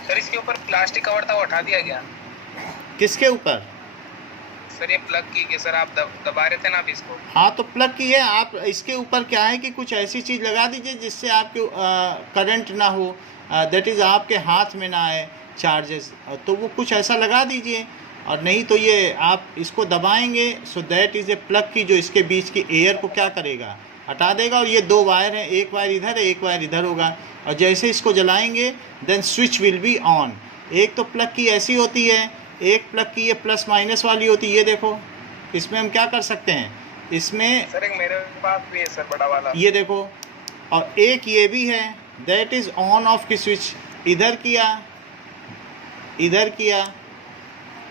सर इसके ऊपर प्लास्टिक कवर था वो हटा दिया गया। किसके ऊपर? सर ये प्लग की के सर आप दबा रहे थे ना अभी इसको। हाँ तो प्लग की है। आप इसके ऊपर क्या है कि कुछ ऐसी चीज़ लगा दीजिए जिससे आपके करंट ना हो, दैट इज़ आपके हाथ में ना आए चार्जेस, तो वो कुछ ऐसा लगा दीजिए। और नहीं तो ये आप इसको दबाएंगे, so that is A plug की, जो इसके बीच की एयर को क्या करेगा, हटा देगा। और ये दो वायर हैं, एक वायर इधर है, एक वायर इधर होगा। और जैसे इसको जलाएंगे then switch will be on. एक तो प्लग की ऐसी होती है, एक प्लग की ये प्लस माइनस वाली होती है। ये देखो, इसमें हम क्या कर सकते हैं, इसमें सर एक मेरे पास भी है सर बड़ा वाला, ये देखो। और एक ये भी है, दैट इज़ ऑन ऑफ की स्विच। इधर किया, इधर किया,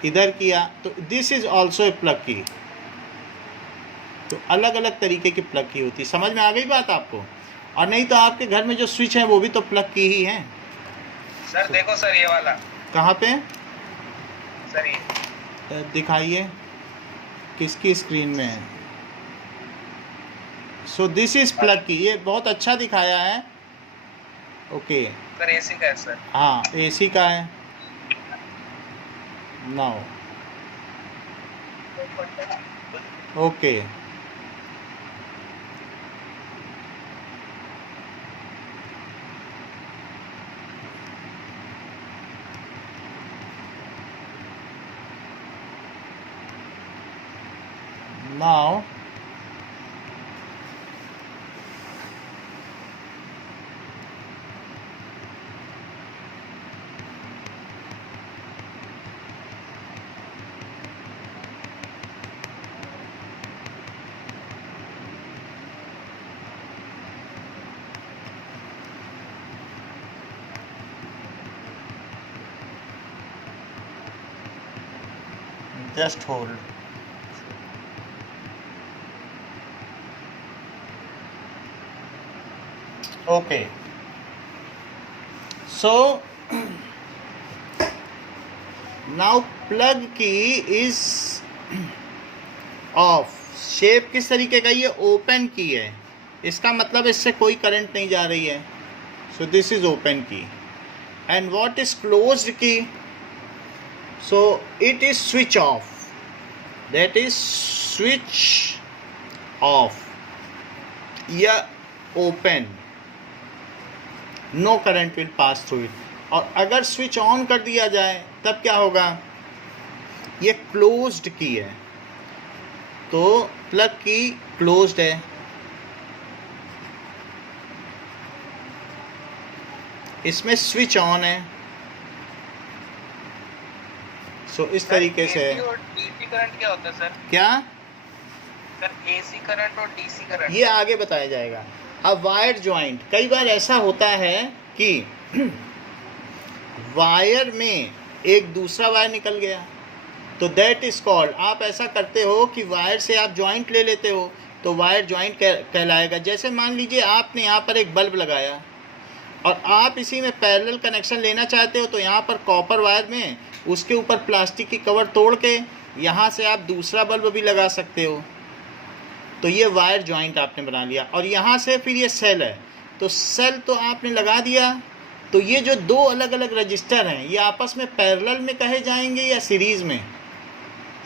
इधर किया, तो this is also a plug की। तो अलग अलग तरीके की प्लग की होती है। समझ में आ गई बात आपको? और नहीं तो आपके घर में जो स्विच है वो भी तो प्लग की ही है। सर देखो सर ये वाला, कहाँ पे सर ये दिखाइए, किसकी स्क्रीन में है? सो दिस इज प्लग की। ये बहुत अच्छा दिखाया है। ओके सर एसी का है सर। हाँ एसी का है। Now okay now just hold. Okay, so now plug key is off. Shape किस तरीके का? ये ओपन की है, इसका मतलब इससे कोई करंट नहीं जा रही है। So this is open key. And what is closed key? So it is switch off, that is switch off या ओपन, no current will pass through it. और अगर स्विच ऑन कर दिया जाए तब क्या होगा? ये क्लोज्ड की है, तो प्लग की क्लोज्ड है। इसमें स्विच ऑन है। सो इस तरीके से है। और डीसी करंट क्या होता है सर? क्या सर एसी करंट और डीसी करंट ये आगे बताया जाएगा। अब वायर ज्वाइंट, कई बार ऐसा होता है कि वायर में एक दूसरा वायर निकल गया, तो दैट इज कॉल्ड, आप ऐसा करते हो कि वायर से आप ज्वाइंट ले लेते हो तो वायर ज्वाइंट कहलाएगा। जैसे मान लीजिए आपने यहाँ पर एक बल्ब लगाया और आप इसी में पैरेलल कनेक्शन लेना चाहते हो, तो यहाँ पर कॉपर वायर में उसके ऊपर प्लास्टिक की कवर तोड़ के यहाँ से आप दूसरा बल्ब भी लगा सकते हो। तो ये वायर ज्वाइंट आपने बना लिया। और यहाँ से फिर ये सेल है, तो सेल तो आपने लगा दिया। तो ये जो दो अलग अलग रजिस्टर हैं, ये आपस में पैरेलल में कहे जाएंगे या सीरीज़ में?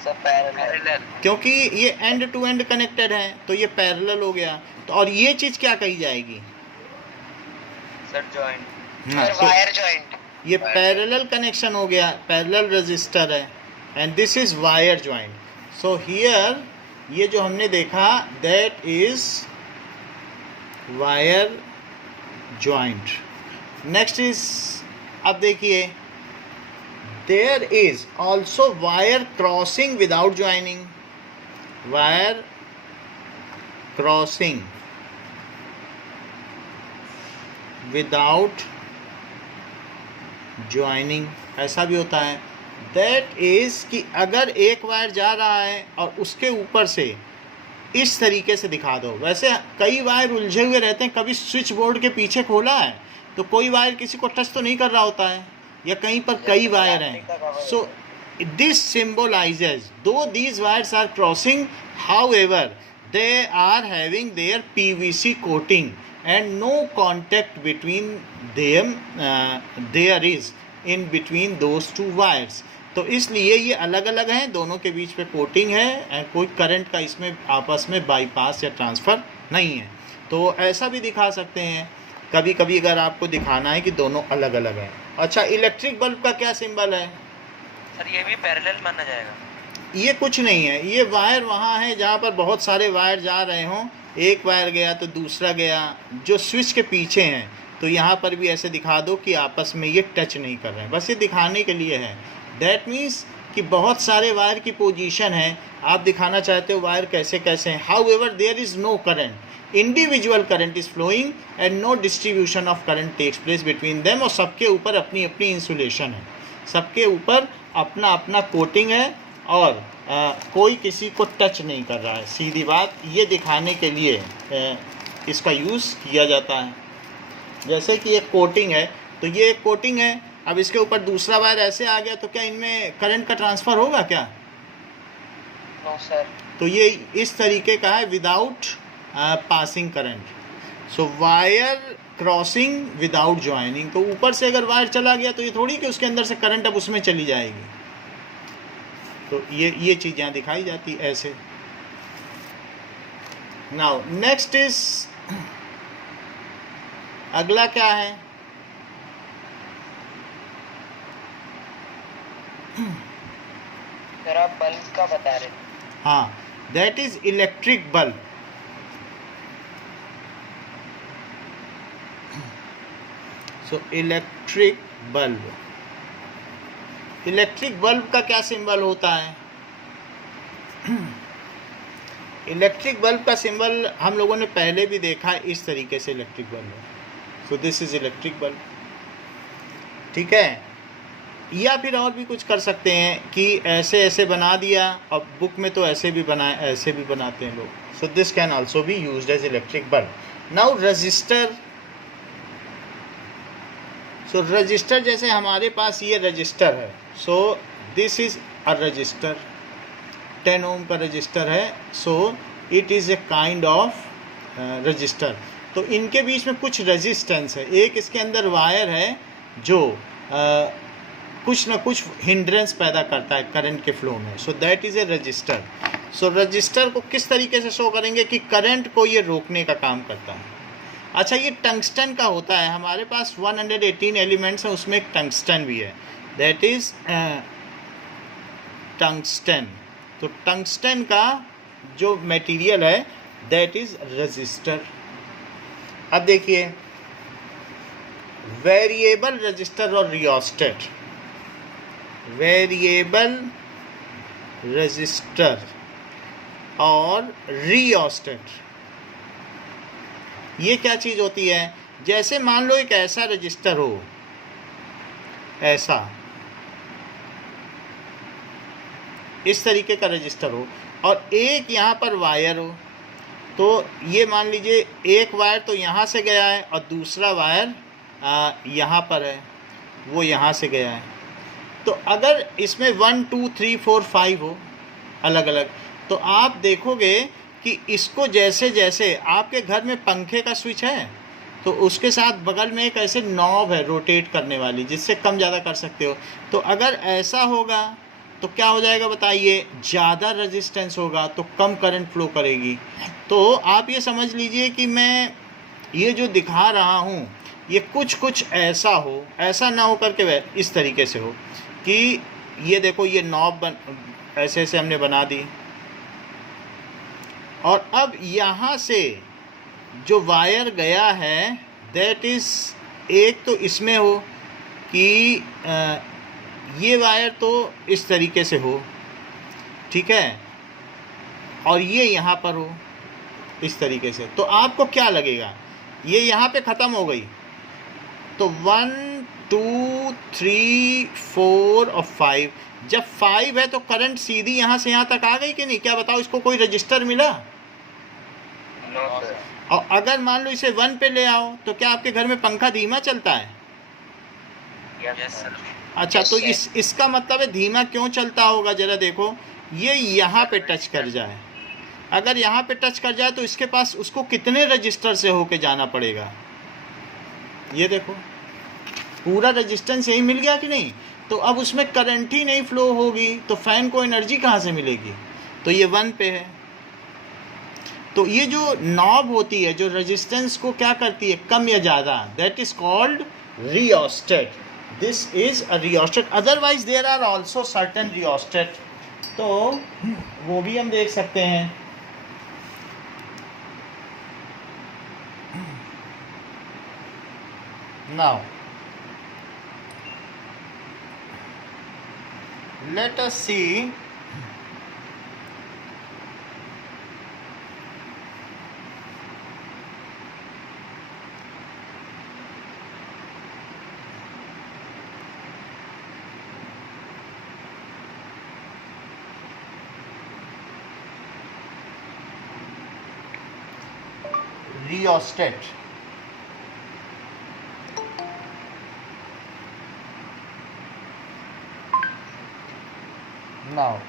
सर पैरेलल, क्योंकि ये एंड टू एंड कनेक्टेड है, तो ये पैरेलल हो गया। तो और ये चीज़ क्या कही जाएगी? सर जॉइंट, हाँ, सर तो वायर जॉइंट। ये पैरेलल कनेक्शन हो गया, पैरेलल रजिस्टर है, and this is wire joint. So here ये जो हमने देखा that is wire joint. Next is, अब देखिए there is also wire crossing without joining, wire crossing without joining, ऐसा भी होता है। दैट इज कि अगर एक वायर जा रहा है और उसके ऊपर से इस तरीके से दिखा दो, वैसे कई वायर उलझे हुए रहते हैं, कभी स्विच बोर्ड के पीछे खोला है तो कोई वायर किसी को टच तो नहीं कर रहा होता है, या कहीं पर कई वायर हैं। So this symbolises though these wires are crossing, however they are having their PVC coating and no contact between them, there is in between those two wires। तो इसलिए ये अलग अलग हैं, दोनों के बीच में कोटिंग है एंड कोई करंट का इसमें आपस में बाईपास या ट्रांसफ़र नहीं है। तो ऐसा भी दिखा सकते हैं कभी कभी अगर आपको दिखाना है कि दोनों अलग अलग हैं। अच्छा, इलेक्ट्रिक बल्ब का क्या सिंबल है सर? ये भी पैरेलल माना जाएगा? ये कुछ नहीं है, ये वायर वहाँ है जहाँ पर बहुत सारे वायर जा रहे हों, एक वायर गया तो दूसरा गया, जो स्विच के पीछे हैं, तो यहाँ पर भी ऐसे दिखा दो कि आपस में ये टच नहीं कर रहे हैं, बस ये दिखाने के लिए है। दैट मीन्स कि बहुत सारे वायर की पोजीशन है, आप दिखाना चाहते हो वायर कैसे कैसे हैं। However there is no current, individual current is flowing and no distribution of current takes place between them. और सबके ऊपर अपनी अपनी इंसुलेशन है, सबके ऊपर अपना अपना कोटिंग है और कोई किसी को टच नहीं कर रहा है। सीधी बात, ये दिखाने के लिए इसका यूज़ किया जाता है। जैसे कि एक कोटिंग है, तो ये एक कोटिंग है, अब इसके ऊपर दूसरा वायर ऐसे आ गया तो क्या इनमें करंट का ट्रांसफ़र होगा क्या? No sir. तो ये इस तरीके का है, without passing current. So wire crossing without joining, तो ऊपर से अगर वायर चला गया तो ये थोड़ी कि उसके अंदर से करंट अब उसमें चली जाएगी। तो ये चीज़ यहाँ दिखाई जाती ऐसे। नाउ नेक्स्ट इज, अगला क्या है? सर आप बल्ब का बता रहे थे। हाँ, that is electric bulb. So electric bulb, electric bulb का क्या सिंबल होता है? इलेक्ट्रिक बल्ब का सिंबल हम लोगों ने पहले भी देखा है, इस तरीके से इलेक्ट्रिक बल्ब है। So this is electric bulb, ठीक है। या फिर और भी कुछ कर सकते हैं कि ऐसे ऐसे बना दिया, और बुक में तो ऐसे भी बनाए, ऐसे भी बनाते हैं लोग। So this can also be used as electric bulb. Now resistor, so resistor, जैसे हमारे पास ये रजिस्टर है, so this is a resistor, 10 ohm का रजिस्टर है। So it is a kind of resistor. तो इनके बीच में कुछ रेजिस्टेंस है, एक इसके अंदर वायर है जो कुछ ना कुछ हिंड्रेंस पैदा करता है करंट के फ्लो में। So that is A register. So register को किस तरीके से शो करेंगे कि करंट को ये रोकने का काम करता है। अच्छा, ये टंगस्टन का होता है, हमारे पास 118 एलिमेंट्स हैं, उसमें एक टंगस्टन भी है, दैट इज़ टंगस्टन। तो टंगस्टन का जो मटेरियल है दैट इज़ रजिस्टर। अब देखिए, वेरिएबल रजिस्टर और रियोस्टेट, वेरिएबल रजिस्टर और रियोस्टेट, ये क्या चीज़ होती है? जैसे मान लो एक ऐसा रजिस्टर हो, ऐसा इस तरीके का रजिस्टर हो, और एक यहाँ पर वायर हो, तो ये मान लीजिए एक वायर तो यहाँ से गया है और दूसरा वायर यहाँ पर है, वो यहाँ से गया है। तो अगर इसमें 1 2 3 4 5 हो अलग अलग, तो आप देखोगे कि इसको जैसे जैसे आपके घर में पंखे का स्विच है तो उसके साथ बगल में एक ऐसे नॉब है रोटेट करने वाली, जिससे कम ज़्यादा कर सकते हो। तो अगर ऐसा होगा तो क्या हो जाएगा बताइए? ज़्यादा रेजिस्टेंस होगा तो कम करंट फ्लो करेगी। तो आप ये समझ लीजिए कि मैं ये जो दिखा रहा हूँ ये कुछ ऐसा हो, ऐसा ना हो करके इस तरीके से हो कि ये देखो, ये नॉब ऐसे ऐसे हमने बना दी, और अब यहाँ से जो वायर गया है दैट इज़, एक तो इसमें हो कि ये वायर तो इस तरीके से हो, ठीक है, और ये यहाँ पर हो इस तरीके से, तो आपको क्या लगेगा, ये यहाँ पे ख़त्म हो गई, तो 1 2 3 4 और 5, जब 5 है तो करंट सीधी यहाँ से यहाँ तक आ गई कि नहीं, क्या बताओ, इसको कोई रजिस्टर मिला? No sir. और अगर मान लो इसे 1 पे ले आओ तो क्या आपके घर में पंखा धीमा चलता है? Yes sir. अच्छा, Yes, तो sir. इसका मतलब है धीमा क्यों चलता होगा, ज़रा देखो, ये यहाँ पे टच कर जाए, अगर यहाँ पे टच कर जाए तो इसके पास उसको कितने रजिस्टर से होके जाना पड़ेगा, ये देखो पूरा रजिस्टेंस यही मिल गया कि नहीं, तो अब उसमें करंट ही नहीं फ्लो होगी तो फैन को एनर्जी कहाँ से मिलेगी, तो ये 1 पे है, तो ये जो नॉब होती है जो रेजिस्टेंस को क्या करती है, कम या ज़्यादा, that is called rheostat, this is a rheostat, otherwise there are also certain rheostat, तो वो भी हम देख सकते हैं। Now let us see rheostat. Now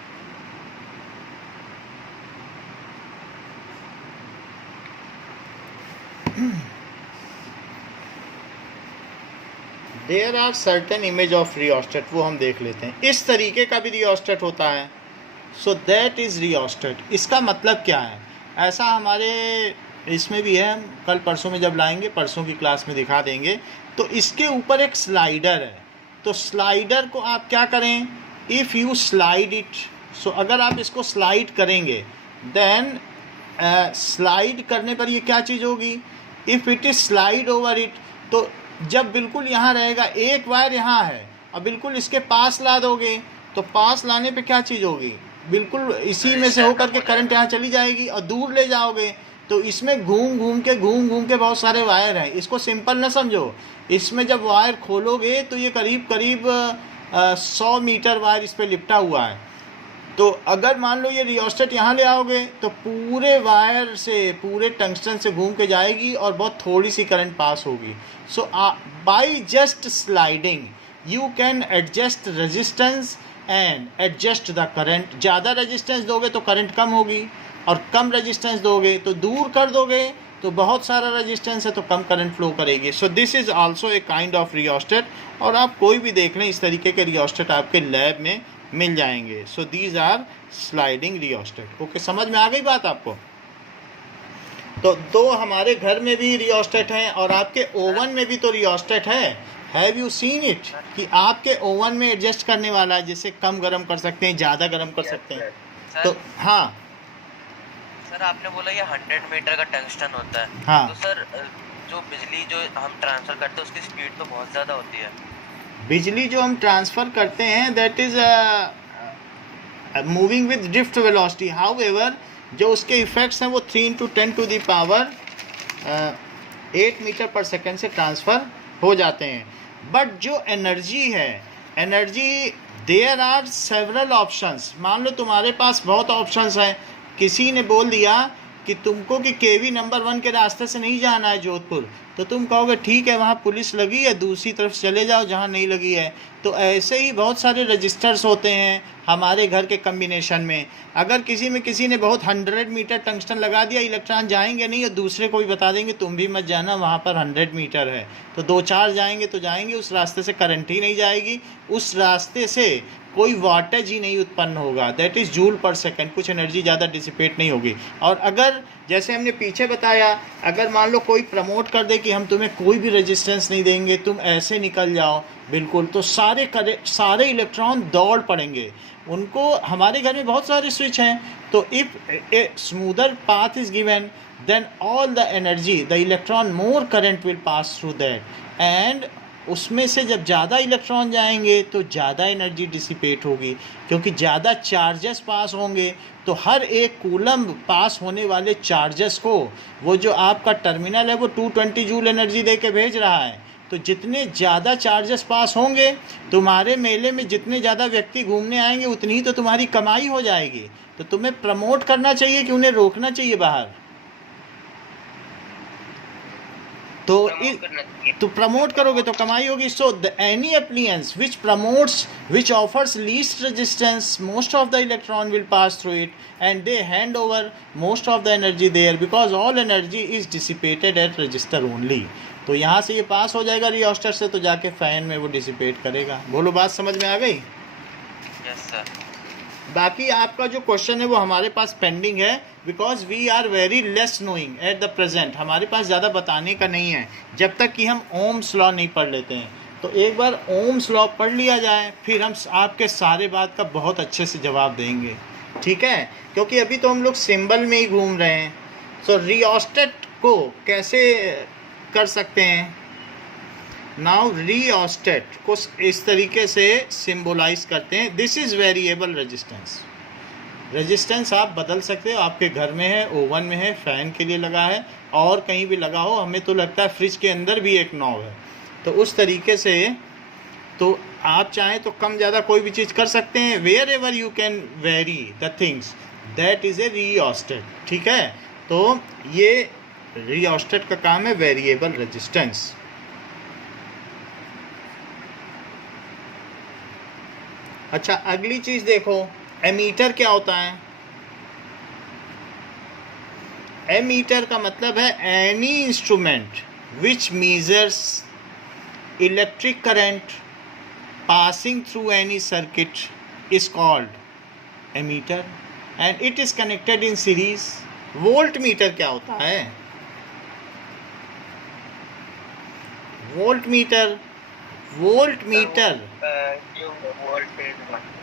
there are certain image of rheostat, वो हम देख लेते हैं। इस तरीके का भी रियोस्टेट होता है, सो दैट इज़ रियोस्टेट। इसका मतलब क्या है, ऐसा हमारे इसमें भी है, हम कल परसों में जब लाएंगे, परसों की क्लास में दिखा देंगे। तो इसके ऊपर एक स्लाइडर है, तो स्लाइडर को आप क्या करें, इफ़ यू स्लाइड इट, सो अगर आप इसको स्लाइड करेंगे देन स्लाइड करने पर ये क्या चीज़ होगी, if it is slide over it, तो जब बिल्कुल यहाँ रहेगा, एक वायर यहाँ है और बिल्कुल इसके पास ला दोगे, तो पास लाने पे क्या चीज़ होगी, बिल्कुल इसी में से होकर के करंट यहाँ चली जाएगी, और दूर ले जाओगे तो इसमें घूम घूम के बहुत सारे वायर हैं। इसको सिंपल ना समझो, इसमें जब वायर खोलोगे तो ये करीब 100 मीटर वायर इस पर लिपटा हुआ है। तो अगर मान लो ये रियोस्टेट यहाँ ले आओगे तो पूरे वायर से, पूरे टंगस्टन से घूम के जाएगी और बहुत थोड़ी सी करंट पास होगी। So by just sliding you can adjust resistance and adjust the current. ज़्यादा रेजिस्टेंस दोगे तो करंट कम होगी, और कम रेजिस्टेंस दोगे तो दूर कर दोगे तो बहुत सारा रेजिस्टेंस है तो कम करंट फ्लो करेगी। सो this is also a kind of rheostat, और आप कोई भी देख लें इस तरीके के रियोस्टेट आपके लैब में मिल जाएंगे। So these are sliding rheostat. Okay, समझ में आ गई बात आपको? तो दो हमारे घर में भी रियोस्टेट हैं और आपके ओवन में भी तो रियोस्टेट है। हैव यू सीन इट कि आपके ओवन में एडजस्ट करने वाला है, जिससे कम गर्म कर सकते हैं, ज़्यादा गर्म कर सकते हैं। सर, तो हाँ सर आपने बोला ये 100 मीटर का टंगस्टन होता है। हाँ। तो सर जो बिजली जो हम ट्रांसफर करते हैं उसकी स्पीड तो बहुत ज़्यादा होती है। बिजली जो हम ट्रांसफ़र करते हैं that is moving with drift velocity. However जो उसके इफ़ेक्ट्स हैं वो 3 × 10⁻8 मीटर पर सेकेंड से ट्रांसफ़र हो जाते हैं। बट जो एनर्जी है, energy there are several options. मान लो तुम्हारे पास बहुत ऑप्शंस हैं, किसी ने बोल दिया कि तुमको कि केवी नंबर 1 के रास्ते से नहीं जाना है जोधपुर, तो तुम कहोगे ठीक है वहाँ पुलिस लगी है, दूसरी तरफ चले जाओ जहाँ नहीं लगी है। तो ऐसे ही बहुत सारे रजिस्टर्स होते हैं हमारे घर के कम्बिनेशन में। अगर किसी ने बहुत 100 मीटर टंगस्टन लगा दिया, इलेक्ट्रॉन जाएंगे नहीं, और दूसरे को भी बता देंगे तुम भी मत जाना वहाँ पर 100 मीटर है, तो 2-4 जाएंगे तो जाएंगे, उस रास्ते से करंट ही नहीं जाएगी, उस रास्ते से कोई वाटेज ही नहीं उत्पन्न होगा, दैट इज़ जूल पर सेकंड, कुछ एनर्जी ज़्यादा डिसिपेट नहीं होगी। और अगर जैसे हमने पीछे बताया, अगर मान लो कोई प्रमोट कर दे कि हम तुम्हें कोई भी रेजिस्टेंस नहीं देंगे, तुम ऐसे निकल जाओ बिल्कुल, तो सारे इलेक्ट्रॉन दौड़ पड़ेंगे उनको। हमारे घर में बहुत सारे स्विच हैं, तो if a smoother path is given then all the energy, the electron more current will pass through that, and उसमें से जब ज़्यादा इलेक्ट्रॉन जाएंगे तो ज़्यादा एनर्जी डिसिपेट होगी, क्योंकि ज़्यादा चार्जेस पास होंगे। तो हर एक कूलम पास होने वाले चार्जेस को वो जो आपका टर्मिनल है वो 220 जूल एनर्जी दे के भेज रहा है। तो जितने ज़्यादा चार्जेस पास होंगे, तुम्हारे मेले में जितने ज़्यादा व्यक्ति घूमने आएंगे उतनी ही तो तुम्हारी कमाई हो जाएगी। तो तुम्हें प्रमोट करना चाहिए कि उन्हें रोकना चाहिए बाहर? तो प्रमोट करोगे तो कमाई होगी। So any appliances which offers least resistance, most of the electron will pass through it and they hand over most of the energy there because all energy is dissipated at resistor only। तो यहाँ से ये पास हो जाएगा रियोस्टर से, तो जाके fan में वो डिसिपेट करेगा। बोलो, बात समझ में आ गई? Yes sir. बाकी आपका जो क्वेश्चन है वो हमारे पास पेंडिंग है, because we are very less knowing at the present. हमारे पास ज़्यादा बताने का नहीं है जब तक कि हम ओम्स लॉ नहीं पढ़ लेते हैं। तो एक बार ओम्स लॉ पढ़ लिया जाए, फिर हम आपके सारे बात का बहुत अच्छे से जवाब देंगे, ठीक है? क्योंकि अभी तो हम लोग सिंबल में ही घूम रहे हैं। सो रियोस्टेट को कैसे कर सकते हैं? नाउ रियोस्टेट को इस तरीके से सिंबलाइज करते हैं। This is variable resistance. Resistance आप बदल सकते हो, आपके घर में है, ओवन में है, फ़ैन के लिए लगा है, और कहीं भी लगा हो। हमें तो लगता है फ्रिज के अंदर भी एक नॉब है। तो उस तरीके से तो आप चाहें तो कम ज़्यादा कोई भी चीज़ कर सकते हैं। Wherever you can vary the things, that is a rheostat, ठीक है? तो ये रियोस्टेट का काम है, वेरिएबल रेजिस्टेंस। अच्छा, अगली चीज़ देखो, एमीटर क्या होता है? एमीटर का मतलब है any instrument which measures electric current passing through any circuit is called ammeter and it is connected in series. Volt meter क्या होता है? Volt meter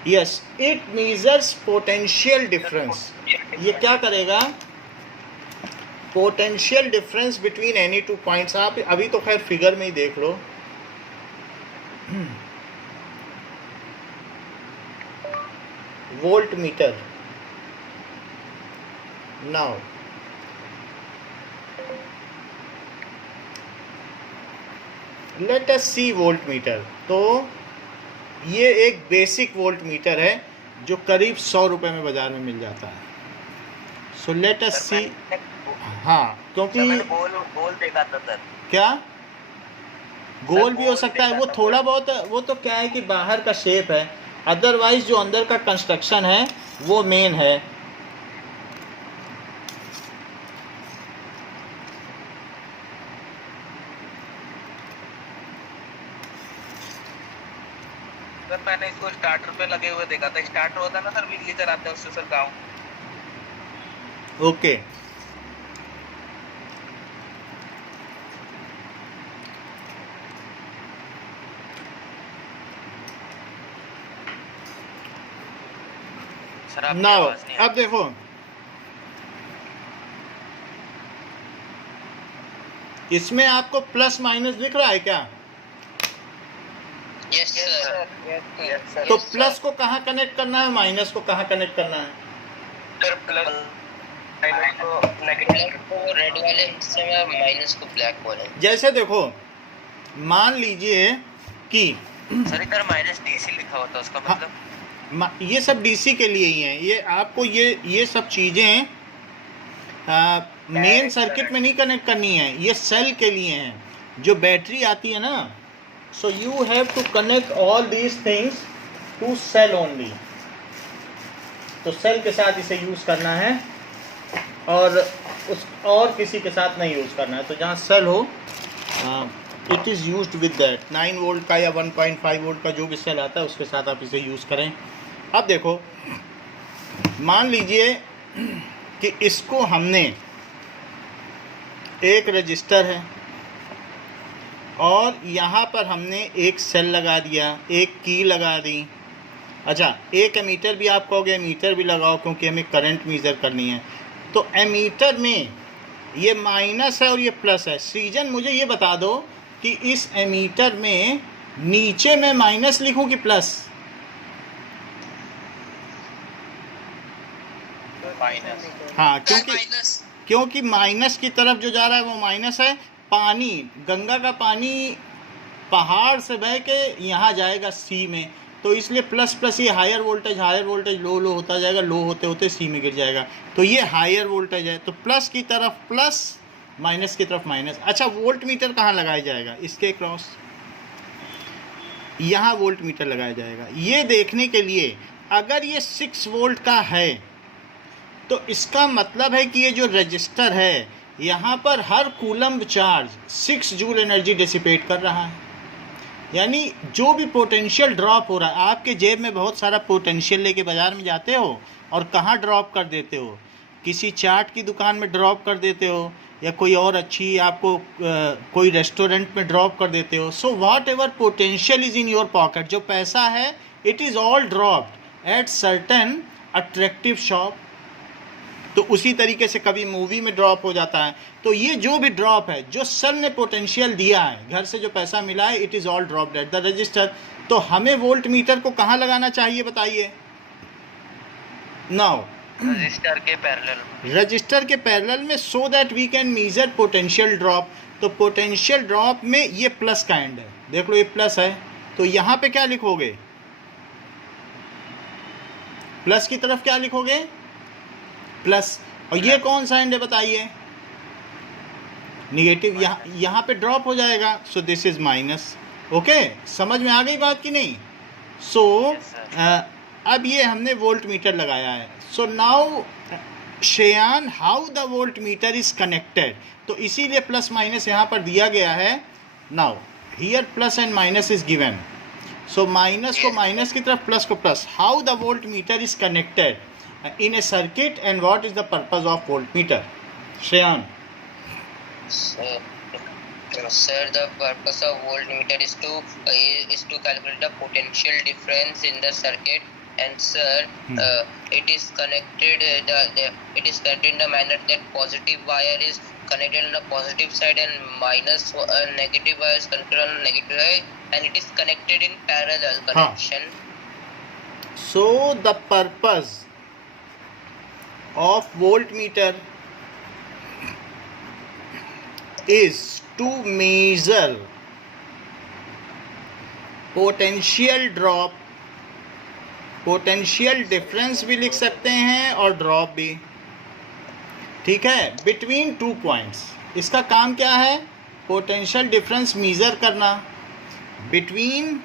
yes, it measures potential difference. ये क्या करेगा? Potential difference between any two points. आप अभी तो खैर फिगर में ही देख लो। Volt meter, now let us see volt meter. तो ये एक बेसिक वोल्ट मीटर है जो करीब 100 रुपये में बाज़ार में मिल जाता है। सो लेट अस सी। हाँ, क्योंकि गोल देखा था सर। क्या गोल भी हो सकता है? वो थोड़ा बहुत, वो तो क्या है कि बाहर का शेप है, अदरवाइज जो अंदर का कंस्ट्रक्शन है वो मेन है। सर मैंने इसको स्टार्टर पे लगे हुए देखा था। स्टार्टर होता है ना सर, बिजली चलाते हैं उससे सर गाँव। ओके, सर आपकी नाउ आवाज़ नहीं आ अब देखो, इसमें आपको प्लस माइनस दिख रहा है क्या? Yes sir. तो प्लस को कहाँ कनेक्ट करना है, माइनस को कहाँ कनेक्ट करना है? सर प्लस को नेगेटिव को रेड वाले हिस्से में, माइनस को ब्लैक वाले। जैसे देखो, मान लीजिए कि सर इधर माइनस DC लिखा होता है, उसका मतलब ये सब डीसी के लिए ही हैं। ये आपको ये सब चीज़ें मेन सर्किट में नहीं कनेक्ट करनी है, ये सेल के लिए हैं। जो बैटरी आती है ना, so you have to connect all these things to cell only. तो सेल के साथ इसे यूज़ करना है और किसी के साथ नहीं यूज़ करना है। तो जहाँ सेल हो, it is used with that 9 volt का या 1.5 वोल्ट का जो भी सेल आता है उसके साथ आप इसे यूज़ करें। अब देखो, मान लीजिए कि इसको हमने, एक रजिस्टर है और यहाँ पर हमने एक सेल लगा दिया, एक की लगा दी। अच्छा, एक एमीटर भी आप कहोगे, एमीटर भी लगाओ क्योंकि हमें करंट मेज़र करनी है। तो एमीटर में ये माइनस है और ये प्लस है। सीजन मुझे ये बता दो कि इस एमीटर में नीचे मैं माइनस लिखूं कि प्लस? माइनस। हाँ, क्योंकि माइनस की तरफ जो जा रहा है वो माइनस है। पानी, गंगा का पानी पहाड़ से बह के यहाँ जाएगा सी में, तो इसलिए प्लस प्लस ये हायर वोल्टेज लो होता जाएगा, लो होते होते सी में गिर जाएगा। तो ये हायर वोल्टेज है, तो प्लस की तरफ प्लस, माइनस की तरफ माइनस। अच्छा, वोल्ट मीटर कहाँ लगाया जाएगा? इसके क्रॉस यहाँ वोल्ट मीटर लगाया जाएगा, ये देखने के लिए अगर ये 6 वोल्ट का है तो इसका मतलब है कि ये जो रजिस्टर है यहाँ पर हर coulomb charge 6 joule energy dissipate कर रहा है। यानी जो भी पोटेंशियल ड्रॉप हो रहा है, आपके जेब में बहुत सारा पोटेंशियल लेके बाज़ार में जाते हो और कहाँ ड्रॉप कर देते हो? किसी चाट की दुकान में ड्रॉप कर देते हो, या कोई और अच्छी आपको कोई रेस्टोरेंट में ड्रॉप कर देते हो। So what ever potential is in your pocket, जो पैसा है it is all dropped at certain attractive shop. तो उसी तरीके से कभी मूवी में ड्रॉप हो जाता है। तो ये जो भी ड्रॉप है, जो सर ने पोटेंशियल दिया है, घर से जो पैसा मिला है, it is all dropped at the register. तो हमें वोल्ट मीटर को कहाँ लगाना चाहिए बताइए? नाउ रजिस्टर के पैरेलल में, so that we can measure potential drop. तो पोटेंशियल ड्रॉप में ये प्लस का एंड है, देख लो ये प्लस है, तो यहाँ पे क्या लिखोगे? प्लस की तरफ क्या लिखोगे? प्लस। और ये कौन सा एंड है बताइए? निगेटिव। यहाँ पे ड्रॉप हो जाएगा, सो दिस इज माइनस। ओके, समझ में आ गई बात कि नहीं? सो अब ये हमने वोल्ट मीटर लगाया है। So now Shreyan, how the volt meter is connected? तो इसीलिए प्लस माइनस यहाँ पर दिया गया है। Now here plus and minus is given, so minus को माइनस की तरफ, प्लस को plus. How the volt meter is connected in a circuit and what is the purpose of voltmeter? Shreyan. Sir, the purpose of voltmeter is to calculate the potential difference in the circuit, and sir, it is connected. It is connected in the manner that positive wire is connected on the positive side and negative wire is connected on the negative side, and it is connected in parallel connection. So the purpose of voltmeter is to measure potential drop, potential difference भी लिख सकते हैं और drop भी, ठीक है, between 2 points। इसका काम क्या है? potential difference measure करना between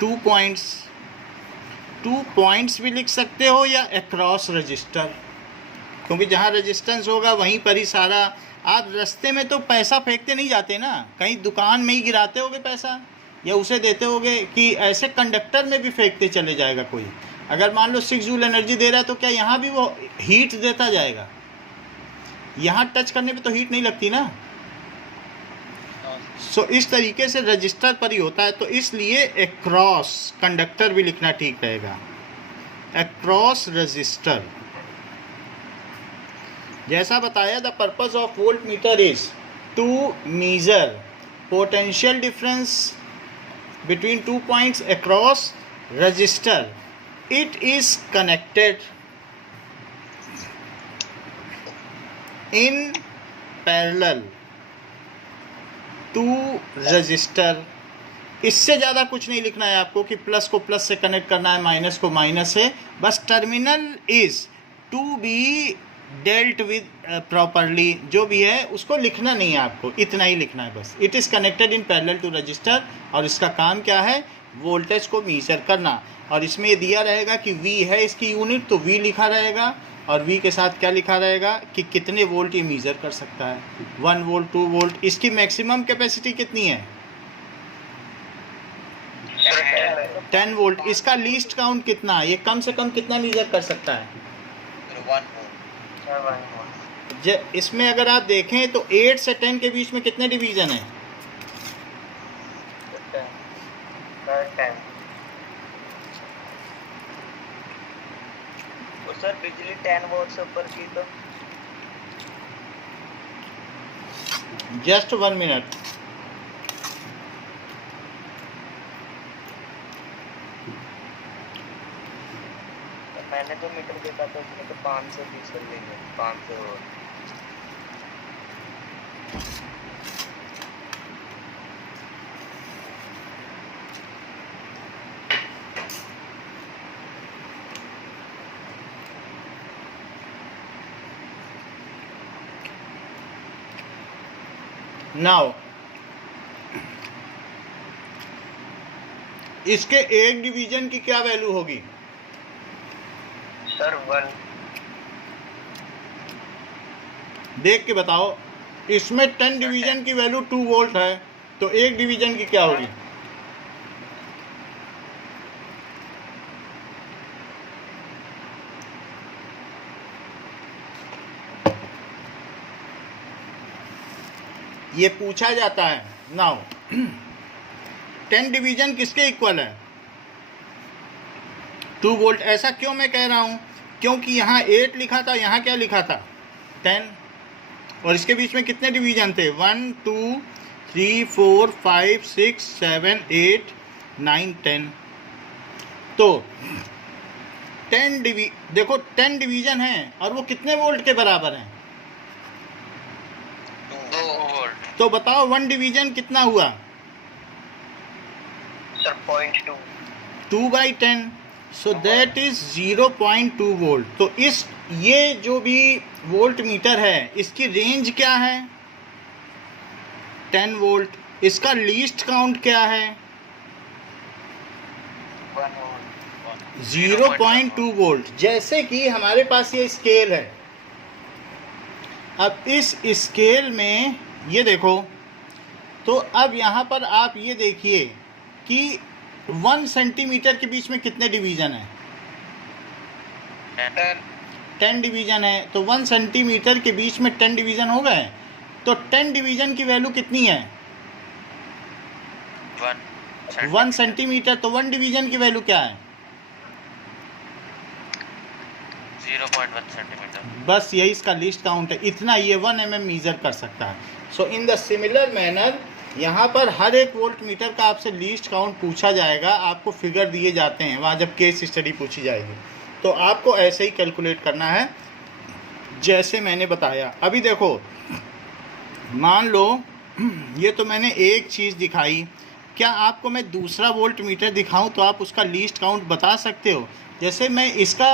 2 points। 2 पॉइंट्स भी लिख सकते हो या अक्रॉस रजिस्टर, क्योंकि जहाँ रेजिस्टेंस होगा वहीं पर ही सारा। आप रास्ते में तो पैसा फेंकते नहीं जाते ना, कहीं दुकान में ही गिराते होगे पैसा, या उसे देते होगे कि ऐसे कंडक्टर में भी फेंकते चले जाएगा कोई। अगर मान लो 6 जूल एनर्जी दे रहा है तो क्या यहाँ भी वो हीट देता जाएगा? यहाँ टच करने पे तो हीट नहीं लगती ना। सो इस तरीके से रजिस्टर पर ही होता है, तो इसलिए अक्रॉस कंडक्टर भी लिखना ठीक रहेगा, अक्रॉस रजिस्टर। जैसा बताया, the purpose of volt meter is to measure potential difference between 2 points across resistor. It is connected in parallel to resistor. इससे ज़्यादा कुछ नहीं लिखना है आपको कि प्लस को प्लस से कनेक्ट करना है, माइनस को माइनस से। बस terminal is to be dealt with properly, जो भी है उसको लिखना नहीं है आपको, इतना ही लिखना है बस। It is connected in parallel to resistor, और इसका काम क्या है? वोल्टेज को मेजर करना। और इसमें ये दिया रहेगा कि V है इसकी यूनिट, तो V लिखा रहेगा, और V के साथ क्या लिखा रहेगा कि कितने वोल्ट ये मीज़र कर सकता है, 1 वोल्ट, 2 वोल्ट। इसकी मैक्सिमम कैपेसिटी कितनी है? 10 वोल्ट। इसका लीस्ट काउंट कितना है? ये कम से कम कितना मीज़र कर सकता है? 1 वोल्ट। इसमें अगर आप देखें तो 8 से 10 के बीच में कितने डिवीज़न हैं? 10। सर बिजली 10 वोल्ट से ऊपर की तो जस्ट 1 मिनट। मैंने जो मीटर देखा था उसमें तो 520 चल रही है, 500। नाउ इसके एक डिवीजन की क्या वैल्यू होगी? सर 1। देख के बताओ। इसमें 10 डिवीजन की वैल्यू 2 वोल्ट है, तो एक डिवीजन की क्या होगी? ये पूछा जाता है। नाउ 10 डिवीजन किसके इक्वल है? 2 वोल्ट। ऐसा क्यों मैं कह रहा हूँ? क्योंकि यहाँ 8 लिखा था, यहाँ क्या लिखा था? 10। और इसके बीच में कितने डिवीजन थे? 1 2 3 4 5 6 7 8 9 10। तो 10 देखो 10 डिवीजन है और वो कितने वोल्ट के बराबर हैं? 2 वोल्ट। तो बताओ 1 डिवीजन कितना हुआ? Sir 0.2। 2/10, so that is 0.2 volt. तो इस ये जो भी वोल्ट मीटर है इसकी रेंज क्या है? 10 वोल्ट। इसका लीस्ट काउंट क्या है? 0.2 वोल्ट। जैसे कि हमारे पास ये स्केल है, अब इस स्केल में ये देखो, तो अब यहाँ पर आप ये देखिए कि 1 सेंटीमीटर के बीच में कितने डिवीज़न है? 10 डिवीज़न है। तो 1 सेंटीमीटर के बीच में 10 डिवीज़न हो गए। तो 10 डिवीज़न की वैल्यू कितनी है? 1 सेंटीमीटर। तो 1 डिवीज़न की वैल्यू क्या है? 0.1 सेंटीमीटर। बस यही इसका लीस्ट काउंट है। इतना ये 1 mm मीज़र कर सकता है। सो इन द सिमिलर मैनर यहाँ पर हर एक वोल्ट मीटर का आपसे लीस्ट काउंट पूछा जाएगा। आपको फिगर दिए जाते हैं वहाँ जब केस स्टडी पूछी जाएगी, तो आपको ऐसे ही कैलकुलेट करना है जैसे मैंने बताया। अभी देखो, मान लो ये तो मैंने एक चीज़ दिखाई, क्या आपको मैं दूसरा वोल्ट मीटर दिखाऊं तो आप उसका लीस्ट काउंट बता सकते हो? जैसे मैं इसका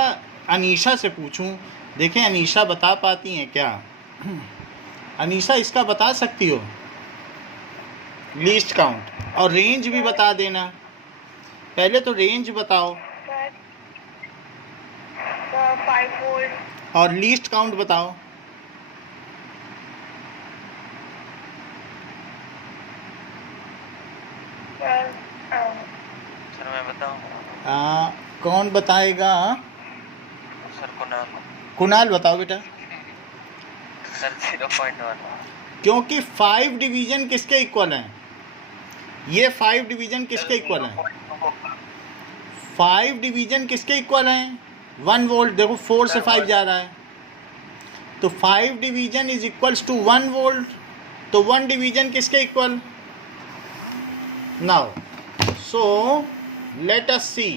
अनीशा से पूछूं, देखें अनीशा बता पाती हैं क्या? अनीशा इसका बता सकती हो लीस्ट काउंट? और रेंज भी बता देना। पहले तो रेंज बताओ सर 5 वोल्ट। और लीस्ट काउंट बताओ। सर मैं बताऊं? कौन बताएगा? सर कुणाल। कुणाल बताओ बेटा। सर 0.1। क्योंकि 5 डिवीजन किसके इक्वल हैं? ये 5 डिवीजन किसके इक्वल हैं? 5 डिवीजन किसके इक्वल हैं? 1 वोल्ट। देखो 4 से 5 जा रहा है, तो 5 division is equals to 1 volt. तो 1 डिवीजन किसके इक्वल? Now so let us see,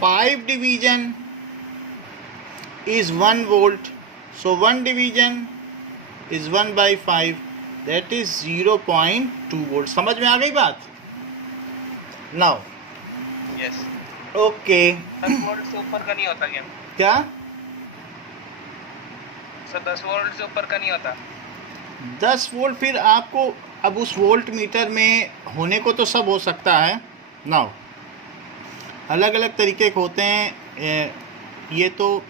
5 division is 1 volt, so 1 division is 1/5, that is 0.2 volt। समझ में आ गई बात? Now yes. ओके 10 वोल्ट से ऊपर का नहीं होता क्या? क्या? सर 10 वोल्ट से ऊपर का नहीं होता? 10 वोल्ट फिर आपको अब उस वोल्ट मीटर में होने को तो सब हो सकता है। नाउ अलग अलग तरीके के होते हैं, ये तो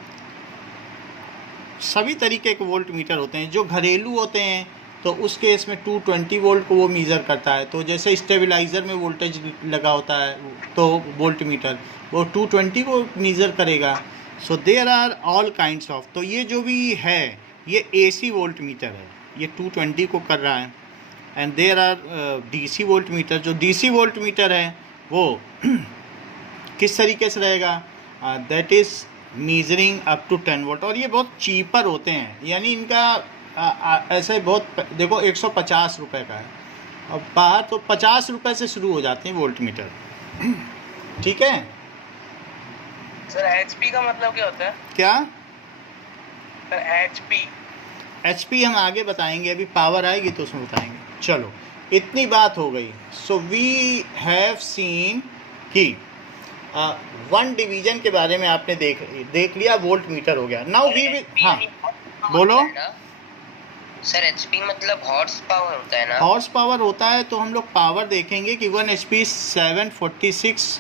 सभी तरीके के वोल्ट मीटर होते हैं। जो घरेलू होते हैं तो उस केस में 220 वोल्ट को वो मीज़र करता है। तो जैसे स्टेबलाइज़र में वोल्टेज लगा होता है तो वोल्ट मीटर वो 220 को मीज़र करेगा। So there are all kinds of. तो ये जो भी है ये AC वोल्ट मीटर है, ये 220 को कर रहा है। And there are DC volt meter. जो DC वोल्ट मीटर है वो किस तरीके से रहेगा? That is measuring up to 10 volt. और ये बहुत चीपर होते हैं, यानी इनका ऐसे बहुत देखो 150 रुपए का है, और बाहर तो 50 रुपए से शुरू हो जाते हैं वोल्ट मीटर। ठीक है, सर एचपी का मतलब क्या होता है? क्या सर एचपी एचपी हम आगे बताएंगे, अभी पावर आएगी तो उसमें बताएंगे। चलो इतनी बात हो गई। सो वी हैव सीन कि वन डिवीजन के बारे में आपने देख लिया, वोल्ट मीटर हो गया। नाउ वी विल, हाँ बोलो। सर एचपी मतलब हॉर्स पावर होता है ना? हॉर्स पावर होता है, तो हम लोग पावर देखेंगे कि 1 HP 746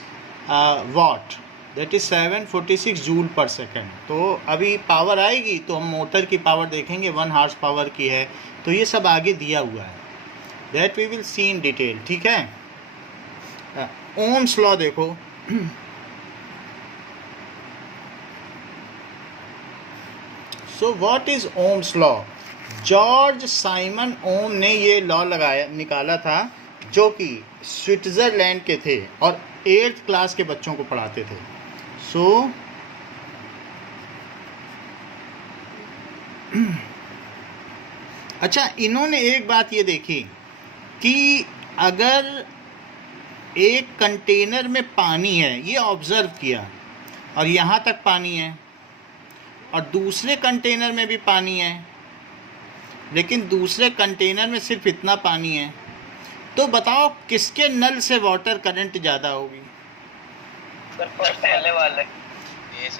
watt, that is 746 joule per second. तो अभी पावर आएगी तो हम मोटर की पावर देखेंगे, 1 हॉर्स पावर की है, तो ये सब आगे दिया हुआ है, that we will see in detail. ठीक है, ओम्स लॉ देखो। So what is Ohm's law? George Simon Ohm ने ये लॉ निकाला था, जो कि स्विट्ज़रलैंड के थे और 8th क्लास के बच्चों को पढ़ाते थे। सो अच्छा, इन्होंने एक बात ये देखी कि अगर एक कंटेनर में पानी है, ये ऑब्ज़र्व किया, और यहाँ तक पानी है, और दूसरे कंटेनर में भी पानी है, लेकिन दूसरे कंटेनर में सिर्फ इतना पानी है, तो बताओ किसके नल से वाटर करंट ज़्यादा होगी? सर पहले वाले।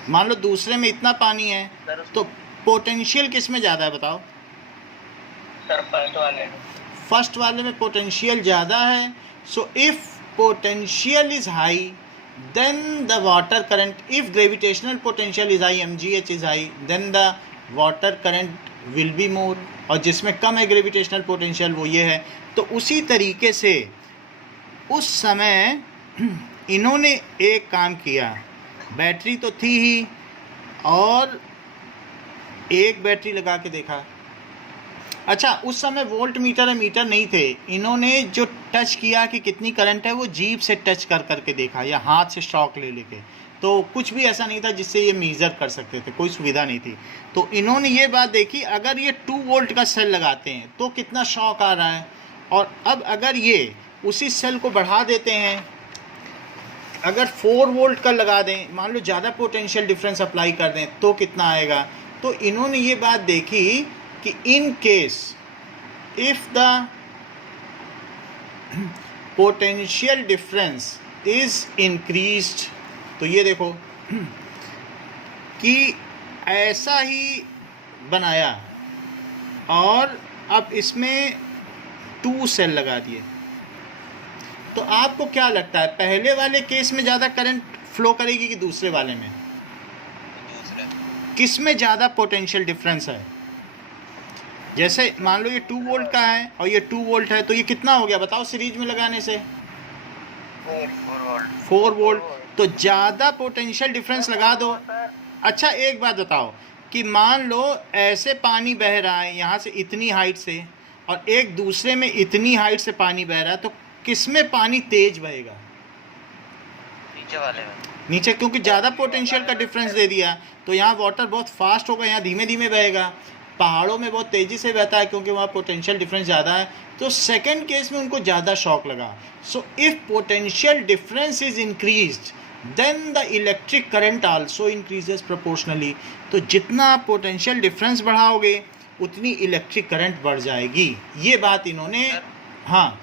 मान लो दूसरे में इतना पानी है, तो पोटेंशियल किस में ज़्यादा है बताओ? सर फर्स्ट वाले। फर्स्ट वाले में पोटेंशियल ज़्यादा है। So if potential is high then the water current, if gravitational potential is high, mgh is high, then the water current will be more, और जिसमें कम है ग्रेविटेशनल पोटेंशियल वो ये है। तो उसी तरीके से उस समय इन्होंने एक काम किया, बैटरी तो थी ही, और एक बैटरी लगा के देखा। अच्छा, उस समय वोल्ट मीटर और मीटर नहीं थे, इन्होंने जो टच किया कि कितनी करंट है वो जीभ से टच कर करके देखा, या हाथ से शॉक ले लेके। तो कुछ भी ऐसा नहीं था जिससे ये मेज़र कर सकते थे, कोई सुविधा नहीं थी। तो इन्होंने ये बात देखी, अगर ये 2 वोल्ट का सेल लगाते हैं तो कितना शॉक आ रहा है, और अब अगर ये उसी सेल को बढ़ा देते हैं, अगर 4 वोल्ट का लगा दें, मान लो ज़्यादा पोटेंशियल डिफरेंस अप्लाई कर दें तो कितना आएगा। तो इन्होंने ये बात देखी कि in case if the potential difference is increased, तो ये देखो कि ऐसा ही बनाया, और अब इसमें 2 सेल लगा दिए, तो आपको क्या लगता है पहले वाले केस में ज़्यादा करंट फ्लो करेगी कि दूसरे वाले में? दूसरा। किस में ज़्यादा पोटेंशियल डिफरेंस है? जैसे मान लो ये 2 वोल्ट का है और ये 2 वोल्ट है, तो ये कितना हो गया बताओ सीरीज में लगाने से? 4 वोल्ट। तो ज़्यादा पोटेंशियल डिफरेंस लगा दो। अच्छा एक बात बताओ कि मान लो ऐसे पानी बह रहा है यहाँ से इतनी हाइट से, और एक दूसरे में इतनी हाइट से पानी बह रहा है, तो किस में पानी तेज बहेगा? नीचे वाले में। नीचे, क्योंकि ज़्यादा पोटेंशियल का डिफरेंस दे दिया, तो यहाँ वाटर बहुत फास्ट होगा, यहाँ धीमे धीमे बहेगा। पहाड़ों में बहुत तेज़ी से बहता है क्योंकि वहाँ पोटेंशियल डिफरेंस ज़्यादा है, तो सेकंड केस में उनको ज़्यादा शॉक लगा। So if potential difference is increased then the electric current also increases proportionally. तो जितना आप पोटेंशियल डिफरेंस बढ़ाओगे उतनी इलेक्ट्रिक करंट बढ़ जाएगी। ये बात इन्होंने, हाँ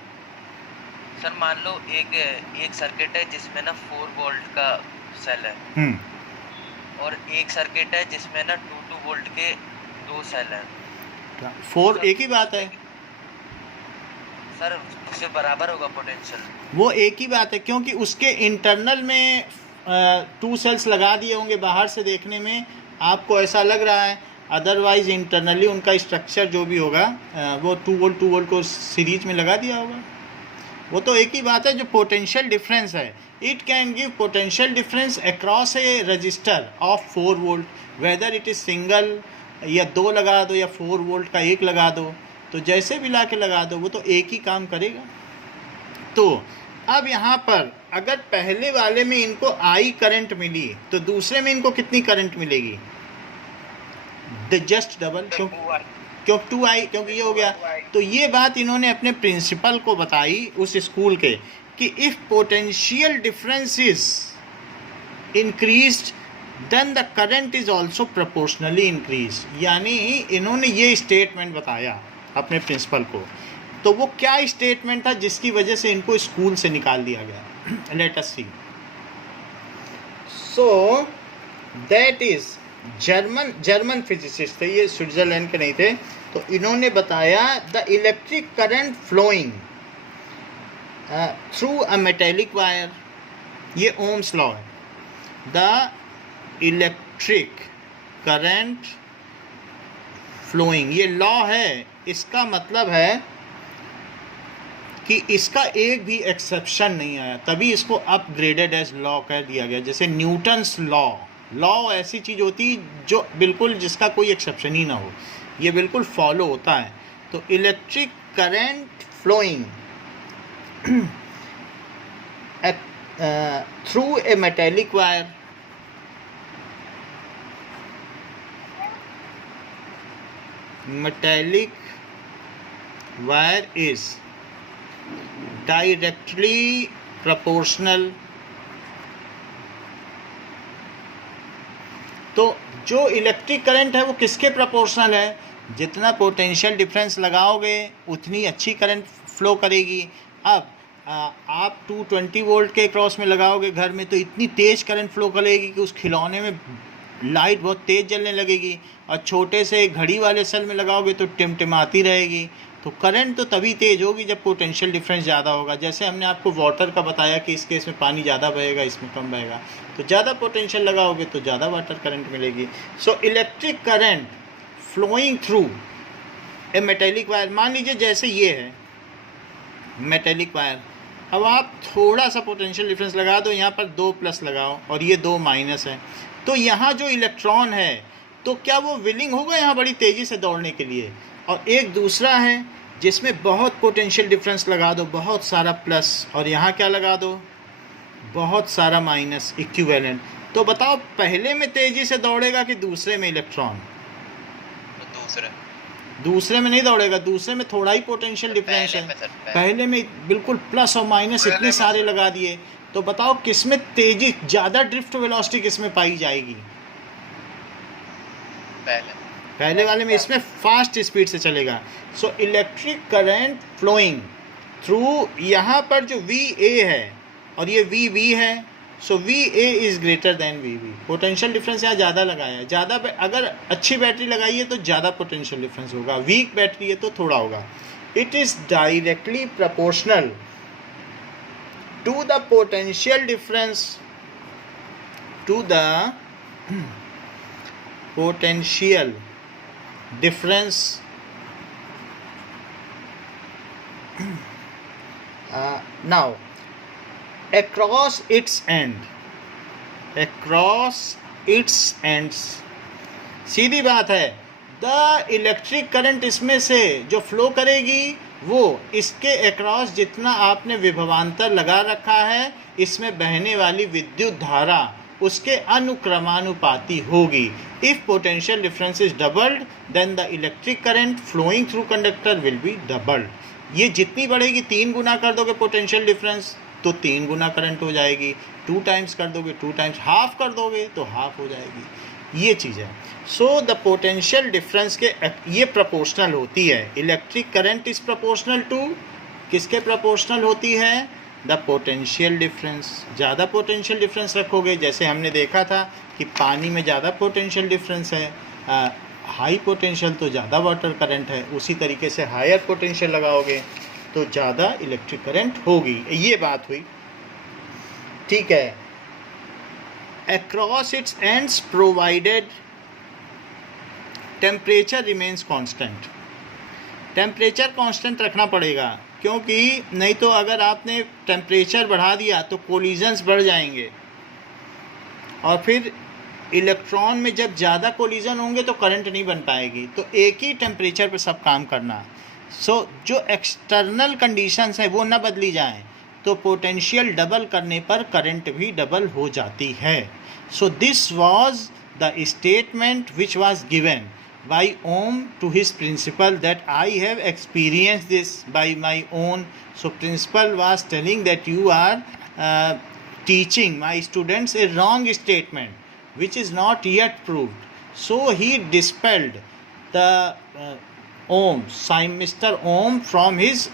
सर मान लो एक सर्किट है जिसमें ना 4 वोल्ट का सेल है, और एक सर्किट है जिसमें ना 2 वोल्ट के 2 सेल हैं। 4 एक ही बात है सर, उससे बराबर होगा पोटेंशियल। वो एक ही बात है, क्योंकि उसके इंटरनल में 2 सेल्स लगा दिए होंगे, बाहर से देखने में आपको ऐसा लग रहा है, अदरवाइज इंटरनली उनका स्ट्रक्चर जो भी होगा वो 2 वोल्ट को सीरीज में लगा दिया होगा। वो तो एक ही बात है। जो पोटेंशियल डिफरेंस है, it can give potential difference across A register of 4 volt, whether it is single या 2 लगा दो या 4 वोल्ट का 1 लगा दो, तो जैसे भी ला के लगा दो वो तो एक ही काम करेगा। तो अब यहाँ पर अगर पहले वाले में इनको आई करंट मिली तो दूसरे में इनको कितनी करंट मिलेगी? Just double. क्योंकि ये हो गया। तो ये बात इन्होंने अपने प्रिंसिपल को बताई उस स्कूल के कि if potential difference is increased then the current is also proportionally increase. यानी इन्होंने ये स्टेटमेंट बताया अपने प्रिंसिपल को। तो वो क्या स्टेटमेंट था जिसकी वजह से इनको स्कूल से निकाल दिया गया? Let us see. So that is German physicist थे, ये स्विट्जरलैंड के नहीं थे। तो इन्होंने बताया the electric current flowing through a metallic wire, ये ओम्स लॉ है। द इलेक्ट्रिक करंट फ्लोइंग, ये लॉ है। इसका मतलब है कि इसका एक भी एक्सेप्शन नहीं आया, तभी इसको अपग्रेडेड एज लॉ कह दिया गया। जैसे न्यूटन्स लॉ ऐसी चीज़ होती जो बिल्कुल जिसका कोई एक्सेप्शन ही ना हो, ये बिल्कुल फॉलो होता है। तो electric current flowing through a metallic wire, metallic wire is directly proportional। तो जो इलेक्ट्रिक करंट है वो किसके प्रोपोर्शनल है? जितना पोटेंशियल डिफरेंस लगाओगे उतनी अच्छी करंट फ्लो करेगी। अब आप 220 वोल्ट के क्रॉस में लगाओगे घर में तो इतनी तेज़ करंट फ्लो करेगी कि उस खिलौने में लाइट बहुत तेज़ जलने लगेगी, और छोटे से घड़ी वाले सेल में लगाओगे तो टिमटिमाती रहेगी। तो करंट तो तभी तेज़ होगी जब पोटेंशियल डिफरेंस ज़्यादा होगा। जैसे हमने आपको वाटर का बताया कि इस केस में पानी ज़्यादा बहेगा, इसमें कम बहेगा। तो ज़्यादा पोटेंशियल लगाओगे तो ज़्यादा वाटर करंट मिलेगी। So electric current flowing through a metallic wire, मान लीजिए जैसे ये है मेटेलिक वायर। अब आप थोड़ा सा पोटेंशियल डिफरेंस लगा दो, यहाँ पर 2 प्लस लगाओ और ये 2 माइनस है। तो यहाँ जो इलेक्ट्रॉन है तो क्या वो विलिंग होगा यहाँ बड़ी तेज़ी से दौड़ने के लिए? और एक दूसरा है जिसमें बहुत पोटेंशियल डिफरेंस लगा दो, बहुत सारा प्लस, और यहाँ क्या लगा दो, बहुत सारा माइनस, इक्विवेलेंट। तो बताओ पहले में तेज़ी से दौड़ेगा कि दूसरे में इलेक्ट्रॉन? दूसरे में नहीं दौड़ेगा, दूसरे में थोड़ा ही पोटेंशियल डिफरेंस है। पहले में बिल्कुल प्लस और माइनस इतने सारे लगा दिए। तो बताओ किसमें तेजी ज़्यादा ड्रिफ्ट वेलोसिटी किसमें पाई जाएगी? पहले वाले में, इसमें फास्ट स्पीड से चलेगा। So electric current flowing through, यहाँ पर जो VA है और ये VB है, so VA is greater than VB। Potential difference यहाँ ज़्यादा लगाया है। ज़्यादा अगर अच्छी बैटरी लगाई है तो ज़्यादा पोटेंशियल डिफरेंस होगा, वीक बैटरी है तो थोड़ा होगा। It is directly proportional to the potential difference, to the potential difference now across its ends। सीधी बात है, द इलेक्ट्रिक करंट इसमें से जो फ्लो करेगी वो इसके अक्रॉस जितना आपने विभवांतर लगा रखा है, इसमें बहने वाली विद्युत धारा उसके अनुक्रमानुपाती होगी। If potential difference is doubled then the electric current flowing through conductor will be doubled. ये जितनी बढ़ेगी, 3 गुना कर दोगे पोटेंशियल डिफरेंस तो 3 गुना करंट हो जाएगी, 2 टाइम्स कर दोगे 2 टाइम्स, हाफ कर दोगे तो हाफ हो जाएगी। ये चीज़ है। सो द पोटेंशियल डिफरेंस के ये प्रोपोर्शनल होती है। Electric current is proportional to किसके प्रोपोर्शनल होती है? The potential difference. ज़्यादा पोटेंशियल डिफरेंस रखोगे, जैसे हमने देखा था कि पानी में ज़्यादा पोटेंशियल डिफरेंस है, हाई पोटेंशियल तो ज़्यादा वाटर करंट है, उसी तरीके से हायर पोटेंशियल लगाओगे तो ज़्यादा इलेक्ट्रिक करंट होगी। ये बात हुई, ठीक है। across its ends provided temperature remains constant। Temperature constant रखना पड़ेगा, क्योंकि नहीं तो अगर आपने टेम्परेचर बढ़ा दिया तो कोलिजन्स बढ़ जाएंगे, और फिर इलेक्ट्रॉन में जब ज़्यादा कोलिजन होंगे तो करंट नहीं बन पाएगी। तो एक ही टेम्परेचर पे सब काम करना। सो जो एक्सटर्नल कंडीशंस हैं वो ना बदली जाएं, तो पोटेंशियल डबल करने पर करंट भी डबल हो जाती है। So this was the statement which was given by Ohm to his principal that I have experienced this by my own. So principal was telling that you are teaching my students a wrong statement which is not yet proved. So he dispelled the Mr. Ohm from his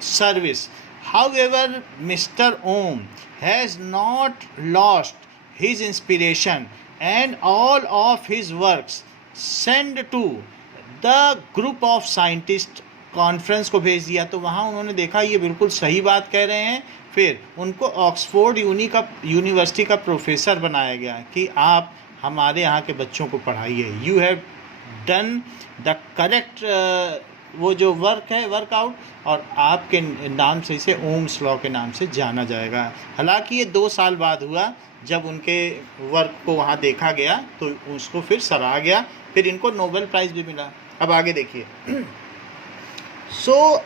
service. However, Mr. Ohm has not lost his inspiration and all of his works sent to the group of scientists conference को भेज दिया. तो वहाँ उन्होंने देखा ये बिल्कुल सही बात कह रहे हैं. फिर उनको ऑक्सफोर्ड यूनिवर्सिटी का प्रोफेसर बनाया गया कि आप हमारे यहाँ के बच्चों को पढ़ाइए. You have done the correct वो जो वर्क है वर्कआउट, और आपके नाम से इसे ओम्स लॉ के नाम से जाना जाएगा. हालांकि ये 2 साल बाद हुआ जब उनके वर्क को वहाँ देखा गया तो उसको फिर सराहा गया. फिर इनको नोबेल प्राइज़ भी मिला. अब आगे देखिए.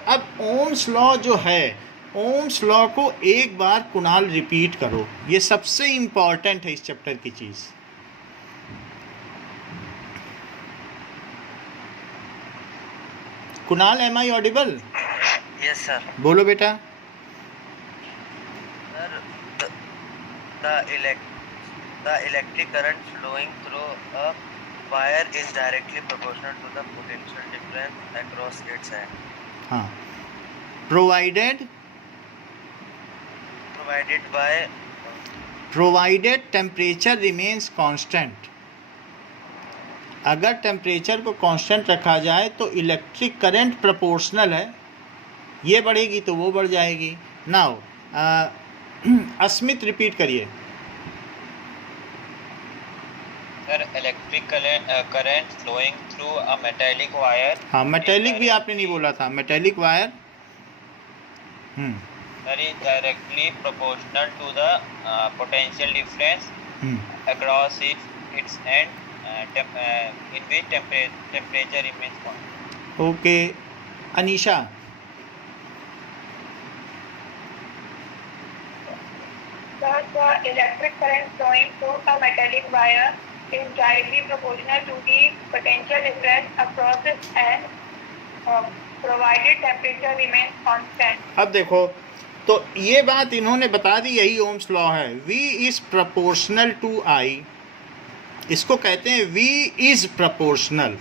अब ओम्स लॉ जो है, ओम्स लॉ को एक बार कुणाल रिपीट करो. ये सबसे इम्पॉर्टेंट है इस चैप्टर की चीज़. Kunal, am I audible? Yes sir. बोलो बेटा. Sir, the electric current flowing through a wire is directly proportional to the potential difference across its end. हाँ. Provided temperature remains constant. अगर टेम्परेचर को कांस्टेंट रखा जाए तो इलेक्ट्रिक करंट प्रोपोर्शनल है, ये बढ़ेगी तो वो बढ़ जाएगी. नाउ अस्मित रिपीट करिए. Sir, electric current flowing through a metallic wire. हाँ, मेटेलिक भी आपने नहीं बोला था. Metallic wire sir is directly proportional to the potential difference across its end in which temperature remains constant. Okay. Anisha. The electric current flowing through a metallic wire is directly proportional to the potential difference across its end, provided temperature remains constant. अब देखो, तो ये बात इन्होंने बता दी, यही Ohm's law है. V is proportional to I. इसको कहते हैं V इज प्रोपोर्शनल.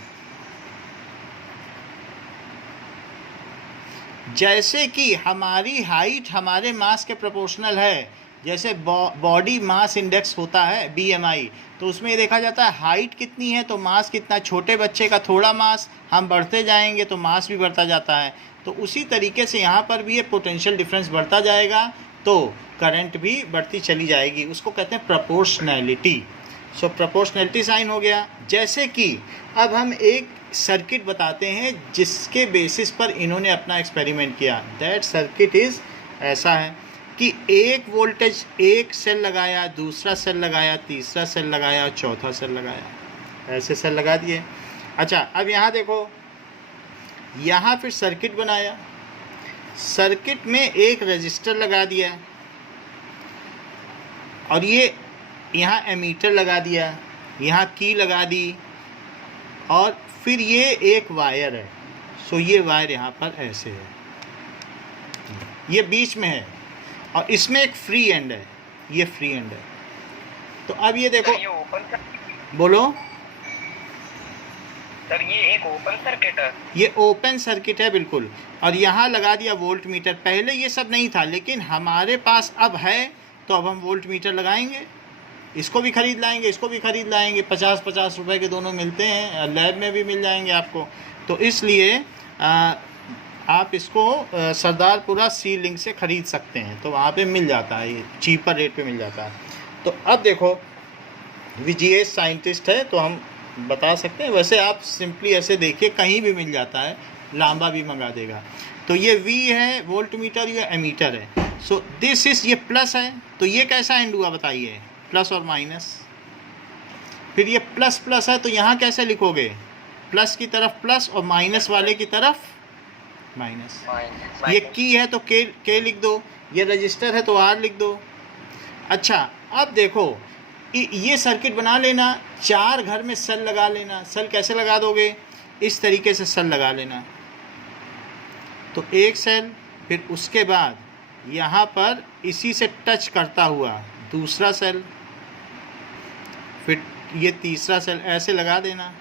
जैसे कि हमारी हाइट हमारे मास के प्रोपोर्शनल है. जैसे बॉडी मास इंडेक्स होता है BMI, तो उसमें ये देखा जाता है हाइट कितनी है तो मास कितना. छोटे बच्चे का थोड़ा मास, हम बढ़ते जाएंगे तो मास भी बढ़ता जाता है. तो उसी तरीके से यहाँ पर भी ये पोटेंशियल डिफरेंस बढ़ता जाएगा तो करंट भी बढ़ती चली जाएगी. उसको कहते हैं प्रोपोर्शनैलिटी. सो प्रोपोर्शनैलिटी साइन हो गया. जैसे कि अब हम एक सर्किट बताते हैं जिसके बेसिस पर इन्होंने अपना एक्सपेरिमेंट किया. दैट सर्किट इज़ ऐसा है कि एक वोल्टेज, एक सेल लगाया, दूसरा सेल लगाया, तीसरा सेल लगाया, चौथा सेल लगाया, ऐसे सेल लगा दिए. अच्छा, अब यहाँ देखो, यहाँ फिर सर्किट बनाया. सर्किट में एक रजिस्टर लगा दिया और ये यहाँ एमीटर लगा दिया, यहाँ की लगा दी, और फिर ये एक वायर है. सो ये वायर यहाँ पर ऐसे है, ये बीच में है, और इसमें एक फ्री एंड है, ये फ्री एंड है. तो अब ये देखो, ये ओपन बोलो सर, ये एक ओपन सर्किट है. ये ओपन सर्किट है बिल्कुल. और यहाँ लगा दिया वोल्ट मीटर. पहले ये सब नहीं था, लेकिन हमारे पास अब है तो अब हम वोल्ट मीटर लगाएंगे. इसको भी ख़रीद लाएंगे, इसको भी ख़रीद लाएंगे. 50-50 रुपए के दोनों मिलते हैं, लैब में भी मिल जाएंगे आपको. तो इसलिए आप इसको सरदारपुरा सी लिंक से ख़रीद सकते हैं, तो वहाँ पे मिल जाता है, ये चीपर रेट पे मिल जाता है. तो अब देखो, VGS साइंटिस्ट है तो हम बता सकते हैं. वैसे आप सिंपली ऐसे देखिए, कहीं भी मिल जाता है, लांबा भी मंगा देगा. तो ये V है वोल्ट मीटर, ये एमीटर है. सो दिस इज़, ये प्लस है, तो ये कैसा एंड हुआ बताइए, प्लस और माइनस. फिर ये प्लस प्लस है तो यहाँ कैसे लिखोगे, प्लस की तरफ प्लस और माइनस वाले की तरफ माइनस. ये की है तो के लिख दो, ये रजिस्टर है तो R लिख दो. अच्छा, अब देखो, ये सर्किट बना लेना, 4 घर में सेल लगा लेना। सेल कैसे लगा दोगे? इस तरीके से सेल लगा लेना। तो एक सेल, फिर उसके बाद यहाँ पर इसी से टच करता हुआ दूसरा सेल, फिर ये तीसरा सेल ऐसे लगा देना,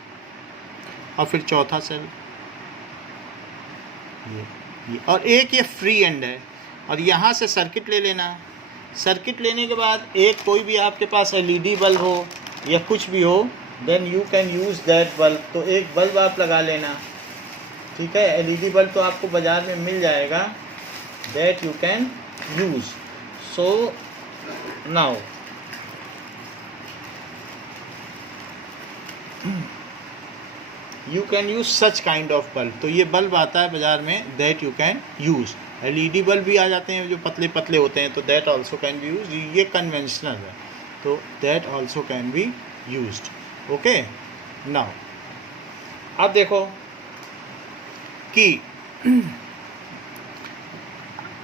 और फिर चौथा सेल ये और एक ये फ्री एंड है। और यहाँ से सर्किट ले लेना। सर्किट लेने के बाद एक कोई भी आपके पास एलईडी बल्ब हो या कुछ भी हो, then you can use that bulb. तो एक बल्ब आप लगा लेना, ठीक है। एलईडी बल्ब तो आपको बाज़ार में मिल जाएगा, that you can use. So now you can use such kind of bulb. तो ये बल्ब आता है बाज़ार में, that you can use. LED bulb भी आ जाते हैं जो पतले पतले होते हैं, तो that also can be use. ये कन्वेंशनल है, तो that also can be used. Okay, now अब देखो कि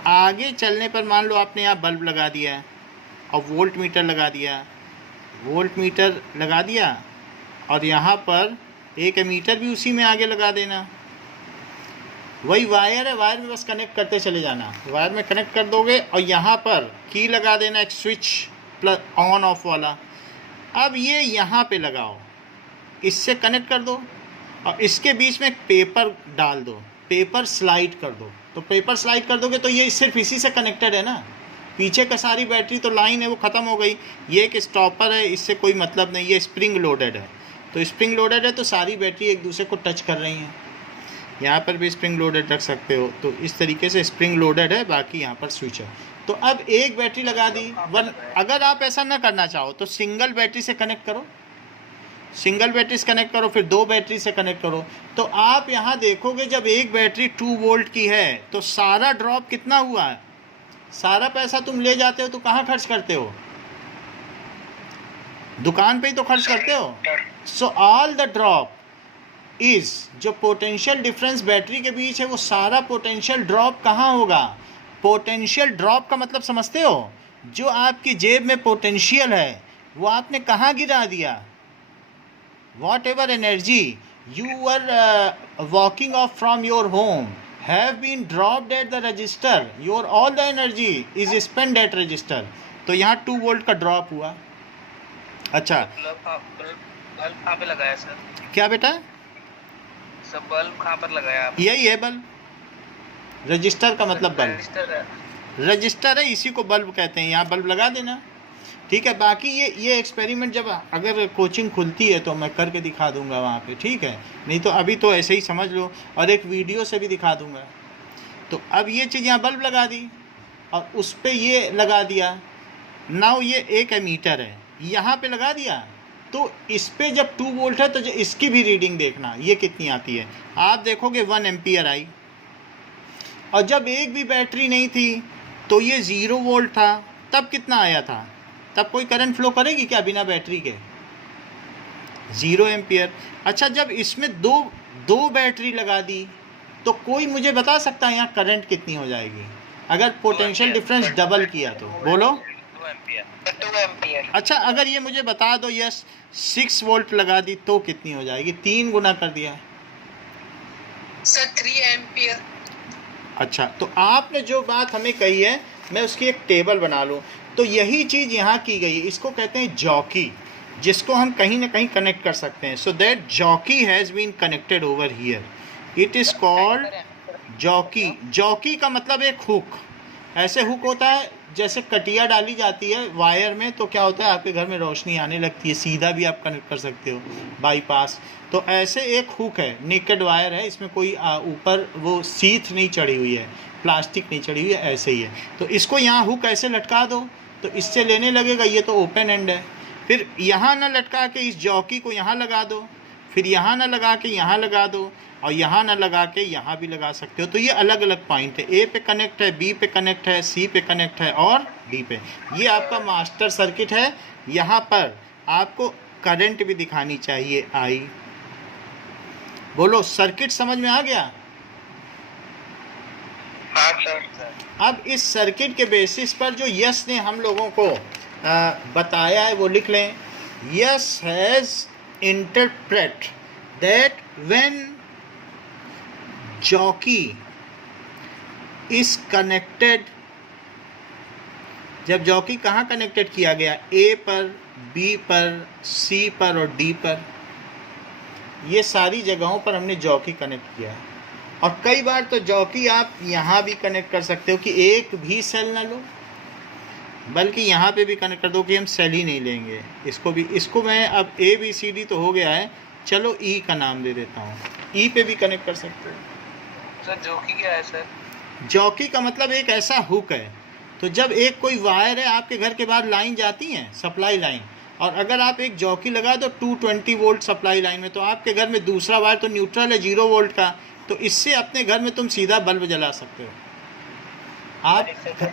आगे चलने पर मान लो आपने यहाँ बल्ब लगा दिया है और वोल्ट मीटर लगा दिया, वोल्ट मीटर लगा दिया, और यहाँ पर एक एमीटर भी उसी में आगे लगा देना। वही वायर है, वायर में बस कनेक्ट करते चले जाना। वायर में कनेक्ट कर दोगे और यहाँ पर की लगा देना, एक स्विच प्लस ऑन ऑफ वाला। अब ये यहाँ पे लगाओ, इससे कनेक्ट कर दो और इसके बीच में एक पेपर डाल दो, पेपर स्लाइड कर दो। तो पेपर स्लाइड कर दोगे तो ये सिर्फ इसी से कनेक्टेड है ना। पीछे का सारी बैटरी तो लाइन है वो ख़त्म हो गई। ये एक स्टॉपर है, इससे कोई मतलब नहीं। ये स्प्रिंग लोडेड है, तो स्प्रिंग लोडेड है तो सारी बैटरी एक दूसरे को टच कर रही हैं। यहाँ पर भी स्प्रिंग लोडेड रख सकते हो, तो इस तरीके से स्प्रिंग लोडेड है, बाकी यहाँ पर स्विच है। तो अब एक बैटरी लगा दी। अगर आप ऐसा ना करना चाहो तो सिंगल बैटरी से कनेक्ट करो, सिंगल बैटरी से कनेक्ट करो, फिर 2 बैटरी से कनेक्ट करो। तो आप यहाँ देखोगे जब एक बैटरी 2 वोल्ट की है तो सारा ड्रॉप कितना हुआ है। सारा पैसा तुम ले जाते हो तो कहाँ खर्च करते हो? दुकान पे ही तो खर्च करते हो। So all the drop is, जो पोटेंशियल डिफरेंस बैटरी के बीच है वो सारा पोटेंशियल ड्रॉप कहाँ होगा? पोटेंशियल ड्रॉप का मतलब समझते हो? जो आपकी जेब में पोटेंशियल है वो आपने कहाँ गिरा दिया? Whatever energy you are walking off from your home have been dropped at the resistor, your all the energy is spend at resistor. तो यहाँ 2 वोल्ट का ड्रॉप हुआ। अच्छा, बल्ब कहाँ पे लगाया सर? क्या बेटा? सब बल्ब कहाँ पर लगाया आप? यही है बल्ब, रजिस्टर का मतलब बल्ब, रजिस्टर है। रजिस्टर है, इसी को बल्ब कहते हैं। यहाँ बल्ब लगा देना, ठीक है। बाकी ये एक्सपेरिमेंट जब अगर कोचिंग खुलती है तो मैं करके दिखा दूंगा वहाँ पे, ठीक है। नहीं तो अभी तो ऐसे ही समझ लो, और एक वीडियो से भी दिखा दूंगा। तो अब ये चीज़ यहाँ बल्ब लगा दी और उस पर ये लगा दिया। नाउ ये एक एमीटर है, यहाँ पे लगा दिया, तो इस पे जब 2 वोल्ट है तो जो इसकी भी रीडिंग देखना ये कितनी आती है। आप देखोगे 1 एम्पियर आई। और जब एक भी बैटरी नहीं थी तो ये 0 वोल्ट था, तब कितना आया था? तब कोई करंट फ्लो करेगी क्या बिना बैटरी के? 0 एम्पियर। अच्छा, जब इसमें दो बैटरी लगा दी तो कोई मुझे बता सकता है यहाँ करंट कितनी हो जाएगी अगर पोटेंशियल डिफरेंस डबल किया तो? बोलो। 2 एम्पियर। अच्छा, अगर ये मुझे बता दो यस 6 वोल्ट लगा दी तो कितनी हो जाएगी? 3 गुना कर दिया सर 3 एम्पियर। अच्छा, तो आपने जो बात हमें कही है मैं उसकी एक टेबल बना लूँ। तो यही चीज़ यहाँ की गई है, इसको कहते हैं जॉकी, जिसको हम कहीं ना कहीं कनेक्ट कर सकते हैं। So that jockey has been connected over here, it is called jockey. Jockey का मतलब एक हुक। ऐसे हुक होता है जैसे कटिया डाली जाती है वायर में, तो क्या होता है आपके घर में रोशनी आने लगती है, सीधा भी आप कनेक्ट कर सकते हो बाईपास। तो ऐसे एक हुक है, नेकेड वायर है, इसमें कोई ऊपर वो सीथ नहीं चढ़ी हुई है, प्लास्टिक नहीं चढ़ी हुई है, ऐसे ही है। तो इसको यहाँ हुक ऐसे लटका दो तो इससे लेने लगेगा, ये तो ओपन एंड है। फिर यहाँ ना लटका के इस जॉकी को यहाँ लगा दो, फिर यहाँ ना लगा के यहाँ लगा दो, और यहाँ ना लगा के यहाँ भी लगा सकते हो। तो ये अलग अलग पॉइंट है, ए पे कनेक्ट है, बी पे कनेक्ट है, सी पे कनेक्ट है और डी पे। ये आपका मास्टर सर्किट है। यहाँ पर आपको करंट भी दिखानी चाहिए आई। बोलो, सर्किट समझ में आ गया? हाँ सर। अब इस सर्किट के बेसिस पर जो यश ने हम लोगों को बताया है वो लिख लें. Yes has interpret that when jockey is connected, जब जॉकी कहाँ कनेक्टेड किया गया, ए पर, बी पर, सी पर और डी पर, ये सारी जगहों पर हमने जॉकी कनेक्ट किया है. और कई बार तो जॉकी आप यहाँ भी कनेक्ट कर सकते हो कि एक भी सेल ना लो, बल्कि यहाँ पे भी कनेक्ट कर दो कि हम सेल ही नहीं लेंगे. इसको भी, इसको मैं अब ए बी सी डी तो हो गया है, चलो ई का नाम दे देता हूँ. ई पे भी कनेक्ट कर सकते हो. सर जॉकी क्या है सर? जॉकी का मतलब एक ऐसा हुक है. तो जब एक कोई वायर है, आपके घर के बाहर लाइन जाती है, सप्लाई लाइन, और अगर आप एक जॉकी लगा दो 220 वोल्ट सप्लाई लाइन में, तो आपके घर में दूसरा वायर तो न्यूट्रल है 0 वोल्ट का, तो इससे अपने घर में तुम सीधा बल्ब जला सकते हो. आप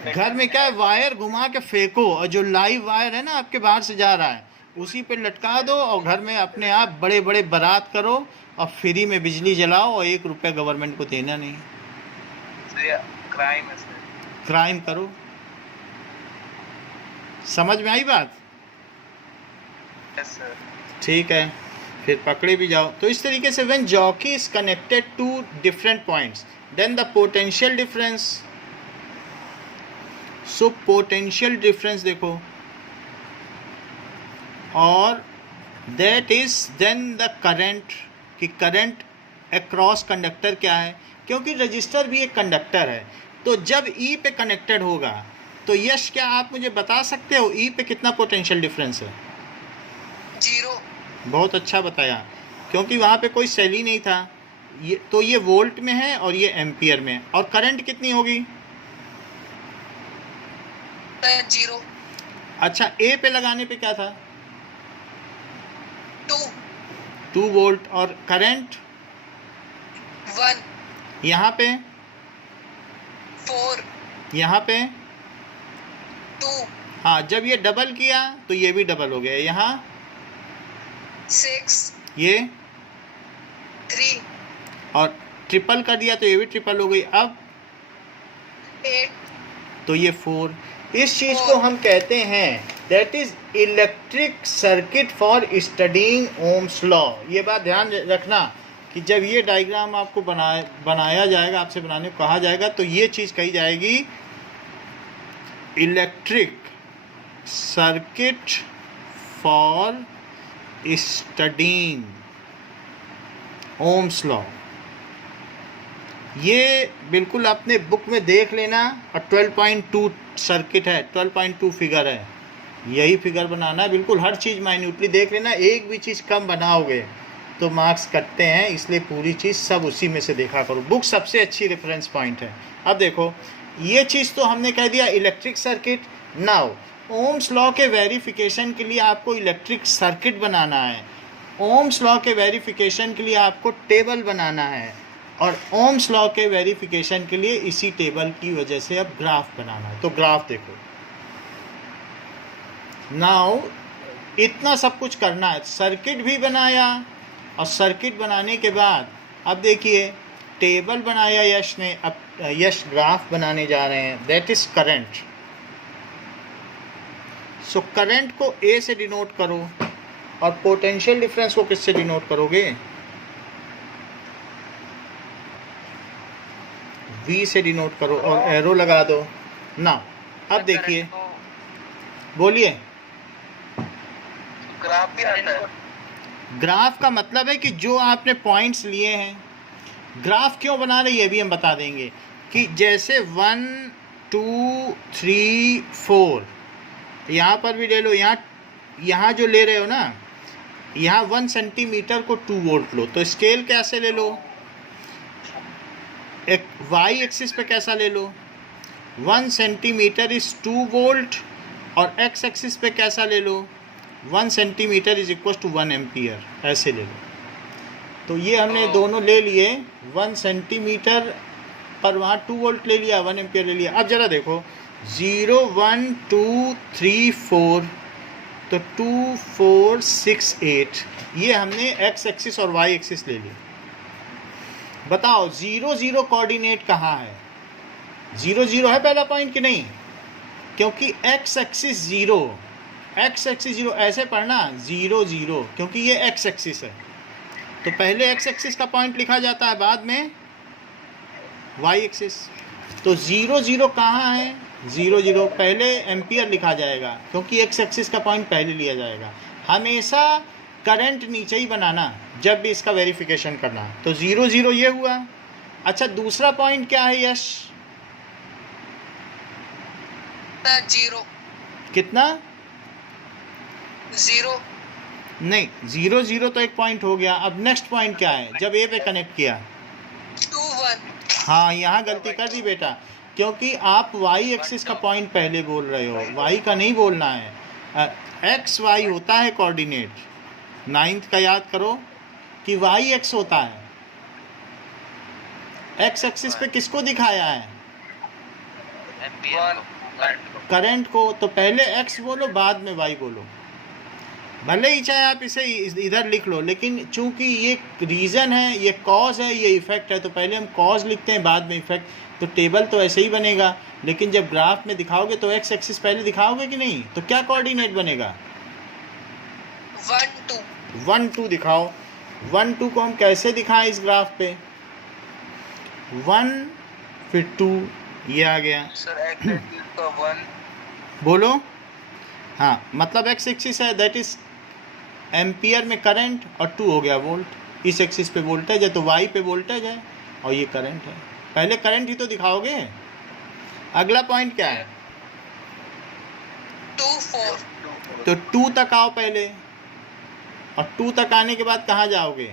घर में क्या है, वायर घुमा के फेंको और जो लाइव वायर है ना आपके बाहर से जा रहा है उसी पे लटका दो और घर में अपने आप बड़े बड़े बारात करो और फ्री में बिजली जलाओ और 1 रुपया गवर्नमेंट को देना नहीं. क्राइम है सर. क्राइम करो. समझ में आई बात? Yes sir. ठीक है, फिर पकड़े भी जाओ. तो इस तरीके से when jockey is connected to different points then the potential difference. So potential difference देखो, और that is then the current, कि करंट अक्रॉस कंडक्टर क्या है, क्योंकि रजिस्टर भी एक कंडक्टर है. तो जब ई पे कनेक्टेड होगा तो यश क्या आप मुझे बता सकते हो ई पे कितना पोटेंशियल डिफरेंस है? 0. बहुत अच्छा बताया, क्योंकि वहाँ पे कोई सेल ही नहीं था. ये तो ये वोल्ट में है और ये एम्पियर में. और करंट कितनी होगी? 0. अच्छा, ए पे लगाने पे क्या था? 2 वोल्ट. और करंट 1 यहाँ पे, 4 यहाँ पे. 2 हाँ, जब ये डबल किया तो ये भी डबल हो गया. यहाँ 6 ये, 3 और ट्रिपल कर दिया तो ये भी ट्रिपल हो गई. अब 8 तो ये 4. इस चीज़ को हम कहते हैं that is electric circuit for studying ohms law. ये बात ध्यान रखना कि जब ये डायग्राम आपको बनाया जाएगा, आपसे बनाने को कहा जाएगा, तो ये चीज़ कही जाएगी electric circuit for studying ohms law. ये बिल्कुल अपने बुक में देख लेना. और 12.2 सर्किट है, 12.2 फिगर है, यही फिगर बनाना. बिल्कुल हर चीज़ माइन्यूटली देख लेना. एक भी चीज़ कम बनाओगे तो मार्क्स कटते हैं, इसलिए पूरी चीज़ सब उसी में से देखा करो. बुक सबसे अच्छी रेफरेंस पॉइंट है. अब देखो, ये चीज़ तो हमने कह दिया electric circuit. Now Ohm's law के वेरिफिकेशन के लिए आपको इलेक्ट्रिक सर्किट बनाना है. ओम्स लॉ के वेरिफिकेशन के लिए आपको टेबल बनाना है. और ओम्स लॉ के वेरिफिकेशन के लिए इसी टेबल की वजह से अब ग्राफ बनाना है. तो ग्राफ देखो. नाउ इतना सब कुछ करना है, सर्किट भी बनाया, और सर्किट बनाने के बाद अब देखिए टेबल बनाया यश ने. अब यश ग्राफ बनाने जा रहे हैं, that is current. So current को ए से डिनोट करो, और पोटेंशियल डिफरेंस को किससे डिनोट करोगे? V से डिनोट करो और एरो लगा दो ना. अब देखिए, बोलिए. ग्राफ भी आता है. ग्राफ का मतलब है कि जो आपने पॉइंट्स लिए हैं. ग्राफ क्यों बना रहे ये भी हम बता देंगे कि जैसे 1 2 3 4 यहाँ पर भी ले लो. यहाँ जो ले रहे हो ना, यहाँ 1 सेंटीमीटर को 2 वोल्ट लो, तो स्केल कैसे ले लो? एक वाई एक्सिस पे कैसा ले लो? 1 सेंटीमीटर इज 2 वोल्ट, और एक्स एक्सिस पे कैसा ले लो? 1 centimetre is equal to 1 ampere. ऐसे ले लो. तो ये हमने दोनों ले लिए. 1 सेंटीमीटर पर वहाँ 2 वोल्ट ले लिया, 1 एम्पियर ले लिया. अब ज़रा देखो 0 1 2 3 4, तो 2 4 6 8 ये हमने एक्स एक्सिस और वाई एक्सिस ले लिया. बताओ 0 0 कोऑर्डिनेट कहाँ है? 0 0 है पहला पॉइंट कि नहीं? क्योंकि एक्स एक्सिस 0 एक्स एक्सिस 0 ऐसे पढ़ना 0 0, क्योंकि ये एक्स एक्सिस है तो पहले एक्स एक्सिस का पॉइंट लिखा जाता है, बाद में वाई एक्सिस। तो 0 0 कहाँ है? 0 0 पहले एम्पियर लिखा जाएगा क्योंकि एक्स एक्सिस का पॉइंट पहले लिया जाएगा। हमेशा करंट नीचे ही बनाना जब भी इसका वेरिफिकेशन करना। तो 0 0 ये हुआ। अच्छा, दूसरा पॉइंट क्या है यश? 0 कितना? 0 नहीं, 0 0 तो एक पॉइंट हो गया। अब नेक्स्ट पॉइंट क्या है जब ए पे कनेक्ट किया? 2 1। हाँ, यहाँ गलती कर दी बेटा, क्योंकि आप वाई एक्सिस का पॉइंट पहले बोल रहे हो, वाई का नहीं बोलना है। एक्स वाई होता है कोऑर्डिनेट, 9th का याद करो कि वाई एक्स होता है। एक्स एक्सिस पे किसको दिखाया है? करंट को। तो पहले एक्स बोलो, बाद में वाई बोलो। भले ही चाहे आप इसे इधर लिख लो, लेकिन चूंकि ये रीज़न है, ये कॉज है, ये इफेक्ट है, तो पहले हम कॉज लिखते हैं, बाद में इफेक्ट। तो टेबल तो ऐसे ही बनेगा, लेकिन जब ग्राफ में दिखाओगे तो एक्स एक्सिस पहले दिखाओगे कि नहीं? तो क्या कोऑर्डिनेट बनेगा? 1 2। 1 2 दिखाओ। 1 2 को हम कैसे दिखाएं इस ग्राफ पे? 1 फिर 2, ये आ गया। सर एक्स एक्सिस का 1, बोलो। हाँ, मतलब एक्स एक्सिस है, दैट इज एम्पियर में करंट, और 2 हो गया वोल्ट। इस एक्सिस पे वोल्टेज है तो वाई पे वोल्टेज है, और ये करंट है। पहले करंट ही तो दिखाओगे। अगला पॉइंट क्या है? 2 4। तो 2 तक आओ पहले, और 2 तक आने के बाद कहाँ जाओगे?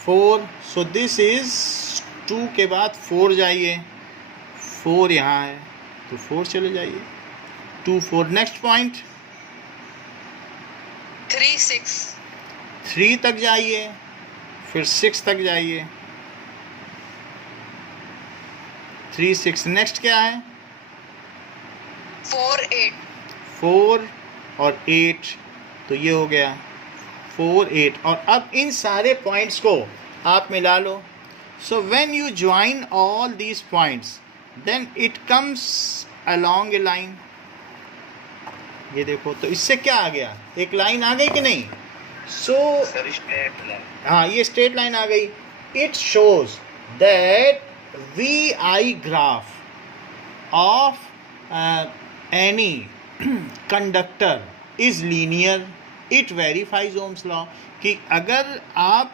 4। सो दिस इज 2 के बाद 4 जाइए, 4 यहाँ है तो 4 चले जाइए। 2 4। Next point 3 6। 3 तक जाइए, फिर 6 तक जाइए। 3 6। नेक्स्ट क्या है? 4 8। 4 और 8, तो ये हो गया 4 8। और अब इन सारे पॉइंट्स को आप मिला लो। So when you join all these points then it comes along a line. ये देखो, तो इससे क्या आ गया? एक लाइन आ गई कि नहीं? सो हाँ, ये स्ट्रेट लाइन आ गई। It shows that V I graph of any conductor is linear. It verifies Ohm's law कि अगर आप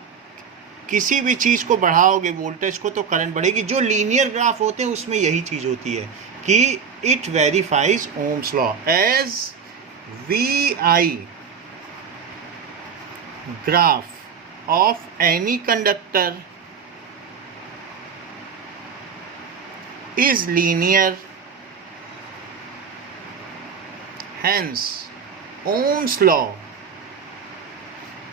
किसी भी चीज़ को बढ़ाओगे वोल्टेज को तो करंट बढ़ेगी। जो लीनियर ग्राफ होते हैं उसमें यही चीज़ होती है कि it verifies Ohm's law as V I graph of any conductor is linear, hence Ohm's law.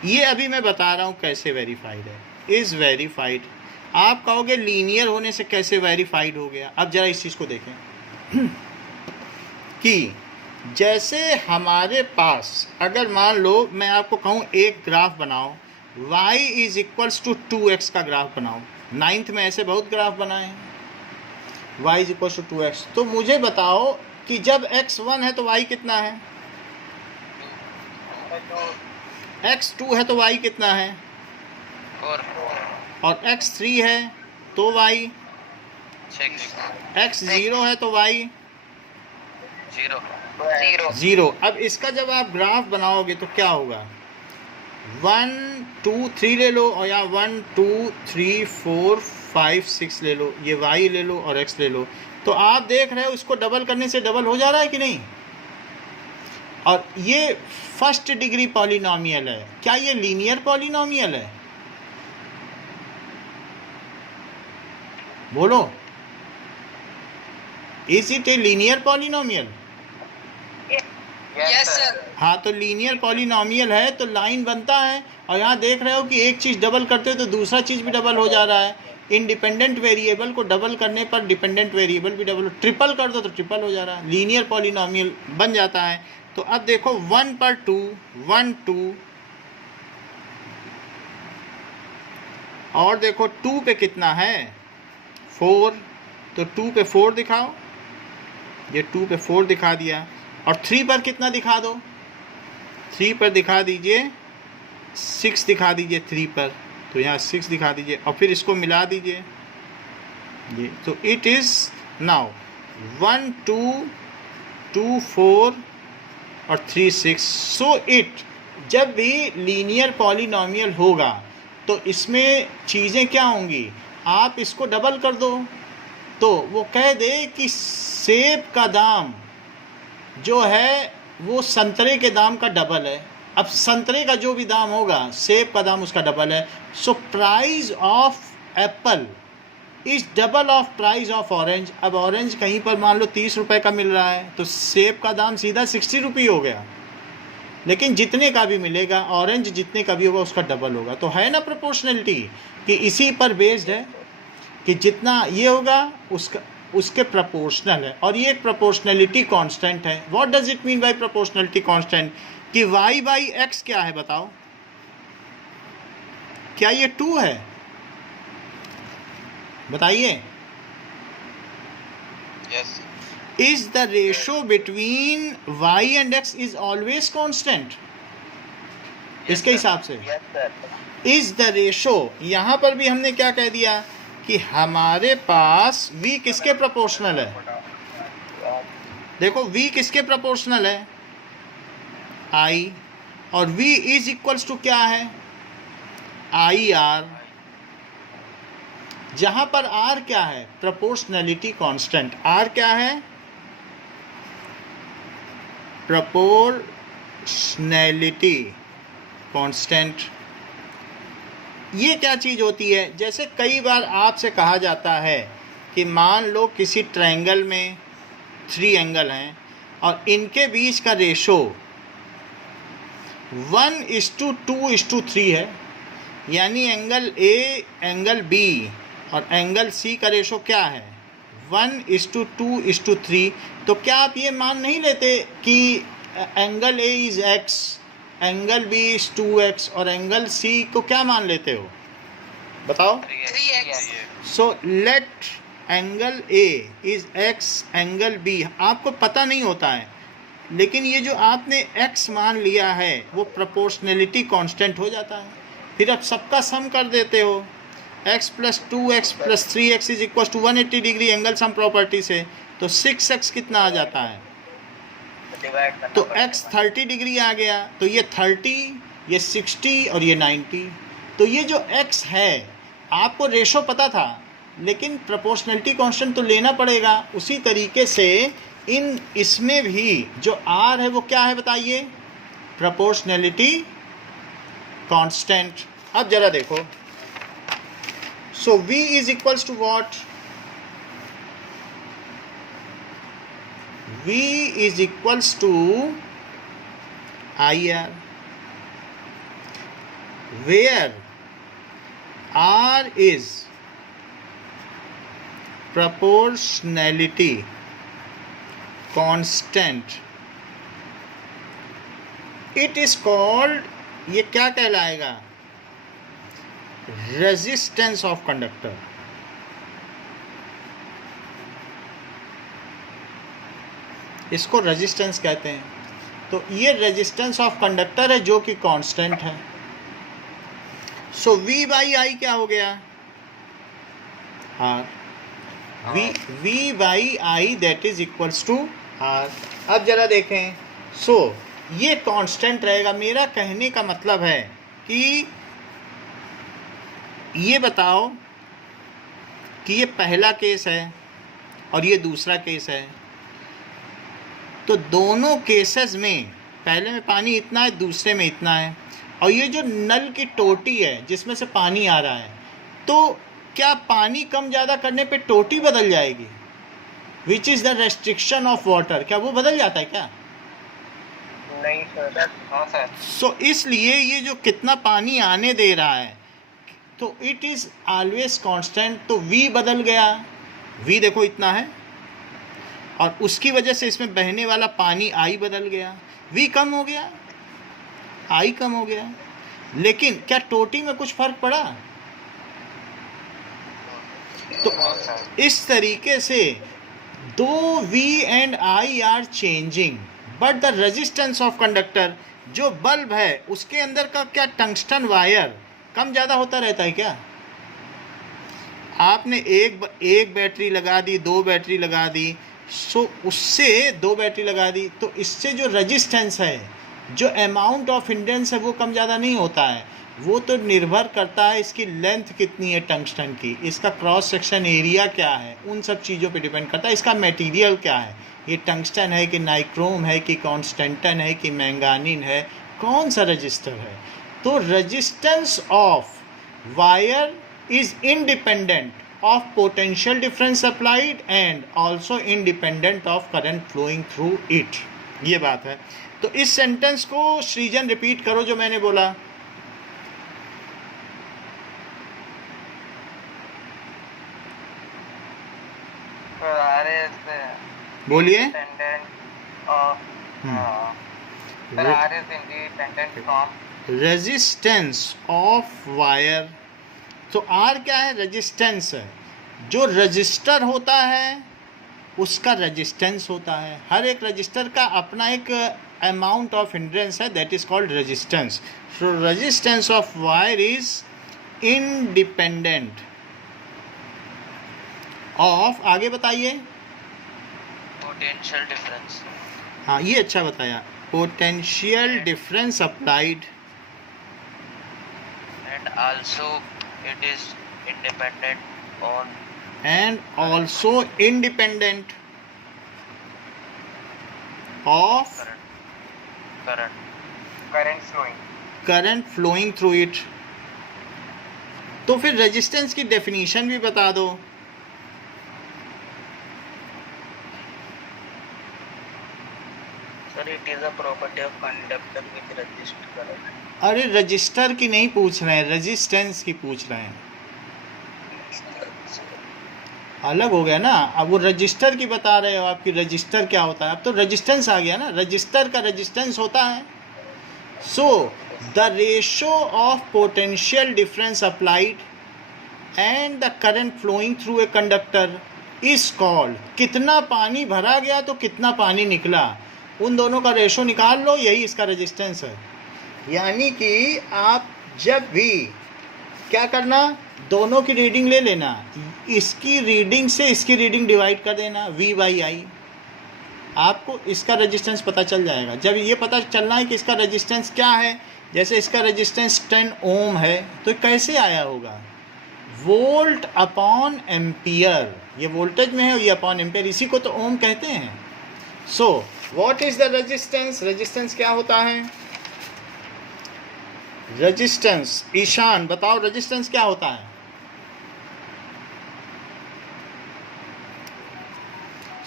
ये अभी मैं बता रहा हूँ कैसे वेरीफाइड है। इज वेरीफाइड, आप कहोगे लीनियर होने से कैसे वेरीफाइड हो गया? अब जरा इस चीज़ को देखें कि जैसे हमारे पास अगर मान लो मैं आपको कहूँ एक ग्राफ बनाओ, y is equals to 2x का ग्राफ बनाओ। 9th में ऐसे बहुत ग्राफ बनाए हैं, y is equals to 2x। तो मुझे बताओ कि जब x 1 है तो y कितना है? x 2 है तो y कितना है? 4 और x 3 है तो y, 6 x 0 है तो y 0 0। अब इसका जब आप ग्राफ बनाओगे तो क्या होगा? 1 2 3 ले लो, और यहाँ 1 2 3 4 5 6 ले लो, ये y ले लो और x ले लो। तो आप देख रहे हो इसको डबल करने से डबल हो जा रहा है कि नहीं? और ये फर्स्ट डिग्री पॉलिनोमियल है। क्या ये लीनियर पॉलिनोमियल है? बोलो, is it a linear polynomial? Yes sir. हाँ, तो लीनियर पॉलिनोमियल है तो लाइन बनता है। और यहाँ देख रहे हो कि एक चीज़ डबल करते हो तो दूसरा चीज़ भी डबल हो जा रहा है। इंडिपेंडेंट वेरिएबल को डबल करने पर डिपेंडेंट वेरिएबल भी डबल, ट्रिपल कर दो तो ट्रिपल हो जा रहा है, लीनियर पॉलिनोमियल बन जाता है। तो अब देखो 1 पर 2 1 2, और देखो 2 पे कितना है? 4। तो 2 पे 4 दिखाओ, ये 2 पे 4 दिखा दिया। और 3 पर कितना दिखा दो? 3 पर दिखा दीजिए, 6 दिखा दीजिए 3 पर, तो यहाँ 6 दिखा दीजिए और फिर इसको मिला दीजिए ये, तो इट इज़ नाउ 1 2 2 4 और 3 6। सो इट, जब भी लीनियर पॉलिनॉमियल होगा तो इसमें चीज़ें क्या होंगी, आप इसको डबल कर दो तो वो कह दे कि सेब का दाम जो है वो संतरे के दाम का डबल है। अब संतरे का जो भी दाम होगा सेब का दाम उसका डबल है। So price of Apple is double of price of orange. अब ऑरेंज कहीं पर मान लो 30 रुपये का मिल रहा है तो सेब का दाम सीधा 60 रुपये हो गया, लेकिन जितने का भी मिलेगा ऑरेंज जितने का भी होगा उसका डबल होगा। तो है ना प्रोपोर्शनलिटी कि इसी पर बेस्ड है कि जितना ये होगा उसके प्रोपोर्शनल है, और ये एक प्रोपोर्शनलिटी कांस्टेंट है। What does it mean by proportionality constant कि y बाई एक्स क्या है बताओ, क्या ये 2 है? बताइए। Yes. Is the ratio between y and x is always constant? इसके हिसाब से Yes, sir. Is the ratio, यहाँ पर भी हमने क्या कह दिया कि हमारे पास v किसके प्रोपोर्शनल है। देखो v किसके प्रोपोर्शनल है, i, और v इज इक्वल्स टू क्या है, आई आर, जहाँ पर r क्या है, प्रोपोर्शनलिटी कांस्टेंट। r क्या है, प्रोपोर्शनैलिटी कांस्टेंट। ये क्या चीज़ होती है, जैसे कई बार आपसे कहा जाता है कि मान लो किसी ट्रायंगल में 3 एंगल हैं और इनके बीच का रेशो 1:2:3 है, यानी एंगल ए एंगल बी और एंगल सी का रेशो क्या है 1:2:3। तो क्या आप ये मान नहीं लेते कि angle A is x, angle B is 2x और एंगल सी को क्या मान लेते हो बताओ। 3x. So let angle A is x, angle B आपको पता नहीं होता है, लेकिन ये जो आपने x मान लिया है वो प्रोपोर्शनलिटी कांस्टेंट हो जाता है। फिर आप सबका सम कर देते हो, x + 2x + 3x is equal to 180 degree angle sum property से, तो 6x कितना आ जाता है, तो x 30 डिग्री आ गया, तो ये 30, ये 60 और ये 90। तो ये जो x है आपको रेशो पता था, लेकिन प्रोपोर्शनलिटी कांस्टेंट तो लेना पड़ेगा। उसी तरीके से इसमें भी जो r है वो क्या है बताइए, प्रोपोर्शनलिटी कांस्टेंट। अब जरा देखो, so v is equals to what, v is equals to IR, where R is proportionality constant. It is called, ये क्या कहलाएगा, resistance of conductor। इसको रेजिस्टेंस कहते हैं। तो ये रेजिस्टेंस ऑफ कंडक्टर है जो कि कांस्टेंट है। सो V बाई आई क्या हो गया, R, V by I that is equals to R। अब जरा देखें, सो ये कांस्टेंट रहेगा। मेरा कहने का मतलब है कि ये बताओ कि ये पहला केस है और ये दूसरा केस है, तो दोनों केसेस में पहले में पानी इतना है, दूसरे में इतना है, और ये जो नल की टोटी है जिसमें से पानी आ रहा है, तो क्या पानी कम ज़्यादा करने पे टोटी बदल जाएगी, which is the restriction of water, क्या वो बदल जाता है क्या? नहीं सर। हाँ सर। सो इसलिए ये जो कितना पानी आने दे रहा है तो इट इज़ ऑलवेज कांस्टेंट। तो V बदल गया, V देखो इतना है, और उसकी वजह से इसमें बहने वाला पानी I बदल गया, V कम हो गया, I कम हो गया। लेकिन क्या टोटी में कुछ फर्क पड़ा? तो इस तरीके से दो V and I are changing, but the resistance of conductor जो बल्ब है उसके अंदर का क्या टंगस्टन वायर कम ज़्यादा होता रहता है क्या? आपने एक बैटरी लगा दी, 2 बैटरी लगा दी, सो उससे 2 बैटरी लगा दी, तो इससे जो रजिस्टेंस है, जो अमाउंट ऑफ हिंड्रेंस है, वो कम ज़्यादा नहीं होता है। वो तो निर्भर करता है इसकी लेंथ कितनी है टंगस्टन की, इसका क्रॉस सेक्शन एरिया क्या है, उन सब चीज़ों पे डिपेंड करता है। इसका मटेरियल क्या है, ये टंगस्टन है कि नाइक्रोम है कि कॉन्स्टेंटन है कि मैंगानीन है, कौन सा रजिस्टर है। तो resistance of wire is independent of potential difference applied and also independent of current flowing through it. ये बात है। तो इस सेंटेंस को सृजन रिपीट करो जो मैंने बोला। बोलिए। रेजिस्टेंस ऑफ वायर, तो आर क्या है? रेजिस्टेंस है। जो रजिस्टर होता है उसका रेजिस्टेंस होता है। हर एक रजिस्टर का अपना एक अमाउंट ऑफ हिंड्रेंस है, that is called resistance. So resistance of wire is independent of, आगे बताइए। Potential difference. हाँ, ये अच्छा बताया। Potential difference applied and also it is independent on and also independent of current flowing through it। तो फिर resistance की definition भी बता दो। Sir it is a property of conductor with register current. अरे रजिस्टर की नहीं पूछ रहे हैं, रेजिस्टेंस की पूछ रहे हैं। अलग हो गया ना। अब वो रजिस्टर की बता रहे हो, आपकी रजिस्टर क्या होता है। अब तो रेजिस्टेंस आ गया ना, रजिस्टर का रेजिस्टेंस होता है। So the ratio of potential difference applied and the current flowing through a conductor is called, कितना पानी भरा गया तो कितना पानी निकला, उन दोनों का रेशो निकाल लो, यही इसका रेजिस्टेंस है। यानी कि आप जब भी क्या करना, दोनों की रीडिंग ले लेना, इसकी रीडिंग से इसकी रीडिंग डिवाइड कर देना V/I, आपको इसका रेजिस्टेंस पता चल जाएगा। जब ये पता चलना है कि इसका रेजिस्टेंस क्या है, जैसे इसका रेजिस्टेंस 10 ओम है, तो कैसे आया होगा, वोल्ट अपॉन एम्पियर। ये वोल्टेज में है, ये अपॉन एम्पियर, इसी को तो ओम कहते हैं। सो what is the resistance, resistance क्या होता है? रेजिस्टेंस, ईशान बताओ रेजिस्टेंस क्या होता है?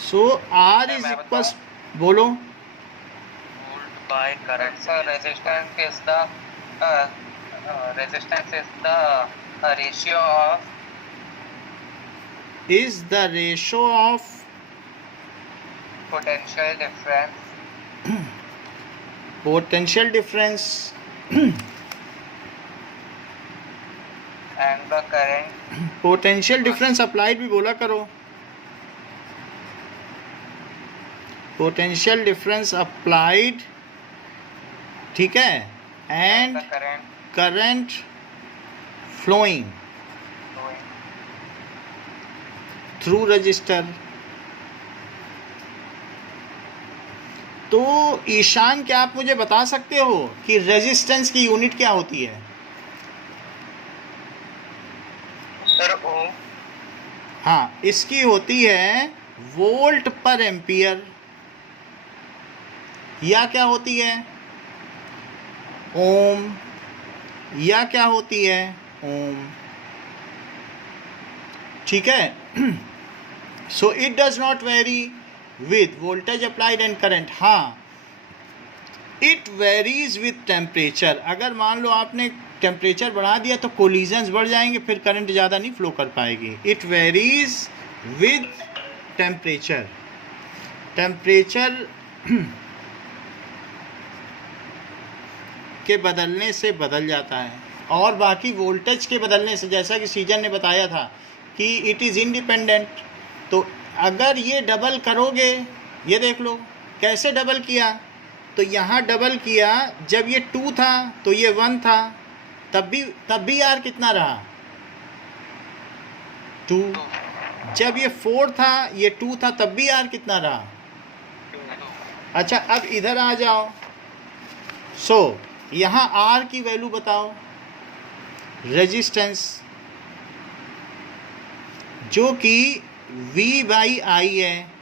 सो आर इज इक्वल्स, बोलो। Volt by current. Sir resistance is the ratio of, is the ratio of potential difference and the current. Potential difference applied भी बोला करो। पोटेंशियल डिफरेंस अप्लाइड, ठीक है, and current flowing through resistor. तो ईशान, क्या आप मुझे बता सकते हो कि रेजिस्टेंस की यूनिट क्या होती है? सर ओम। हाँ, इसकी होती है वोल्ट पर एम्पियर, या क्या होती है ओम, या क्या होती है ओम, ठीक है। So it does not very with voltage applied and current। हाँ, it varies with temperature। अगर मान लो आपने टेम्परेचर बढ़ा दिया तो कोलिजन्स बढ़ जाएंगे, फिर करंट ज़्यादा नहीं फ्लो कर पाएगी। it varies with temperature। Temperature के बदलने से बदल जाता है, और बाकी वोल्टेज के बदलने से, जैसा कि सीजन ने बताया था कि इट इज़ इंडिपेंडेंट। तो अगर ये डबल करोगे, ये देख लो कैसे डबल किया, तो यहाँ डबल किया, जब ये 2 था तो ये 1 था, तब भी R कितना रहा? 2। जब ये 4 था, ये 2 था, तब भी R कितना रहा? अच्छा, अब इधर आ जाओ। सो यहाँ R की वैल्यू बताओ, रेजिस्टेंस, जो कि V/I है।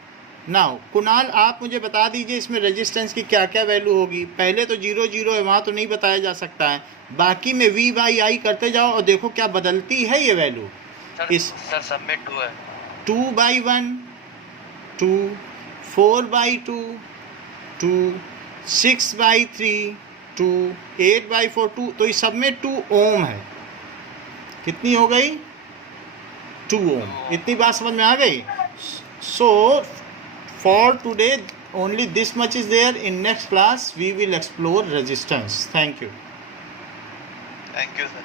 नाउ कुणाल, आप मुझे बता दीजिए इसमें रेजिस्टेंस की क्या क्या वैल्यू होगी। पहले तो 0 0 है, वहाँ तो नहीं बताया जा सकता है, बाकी में V/I करते जाओ और देखो क्या बदलती है ये वैल्यू। सर सब में 2 है। 2/1 2, 4/2 2, 6/3 2, 8/4 2, तो इस सब में 2 ओम है। कितनी हो गई? 2 ओम। इतनी बात समझ में आ गई? सो for today only this much is there. In next class we will explore resistance. Thank you. Thank you, sir.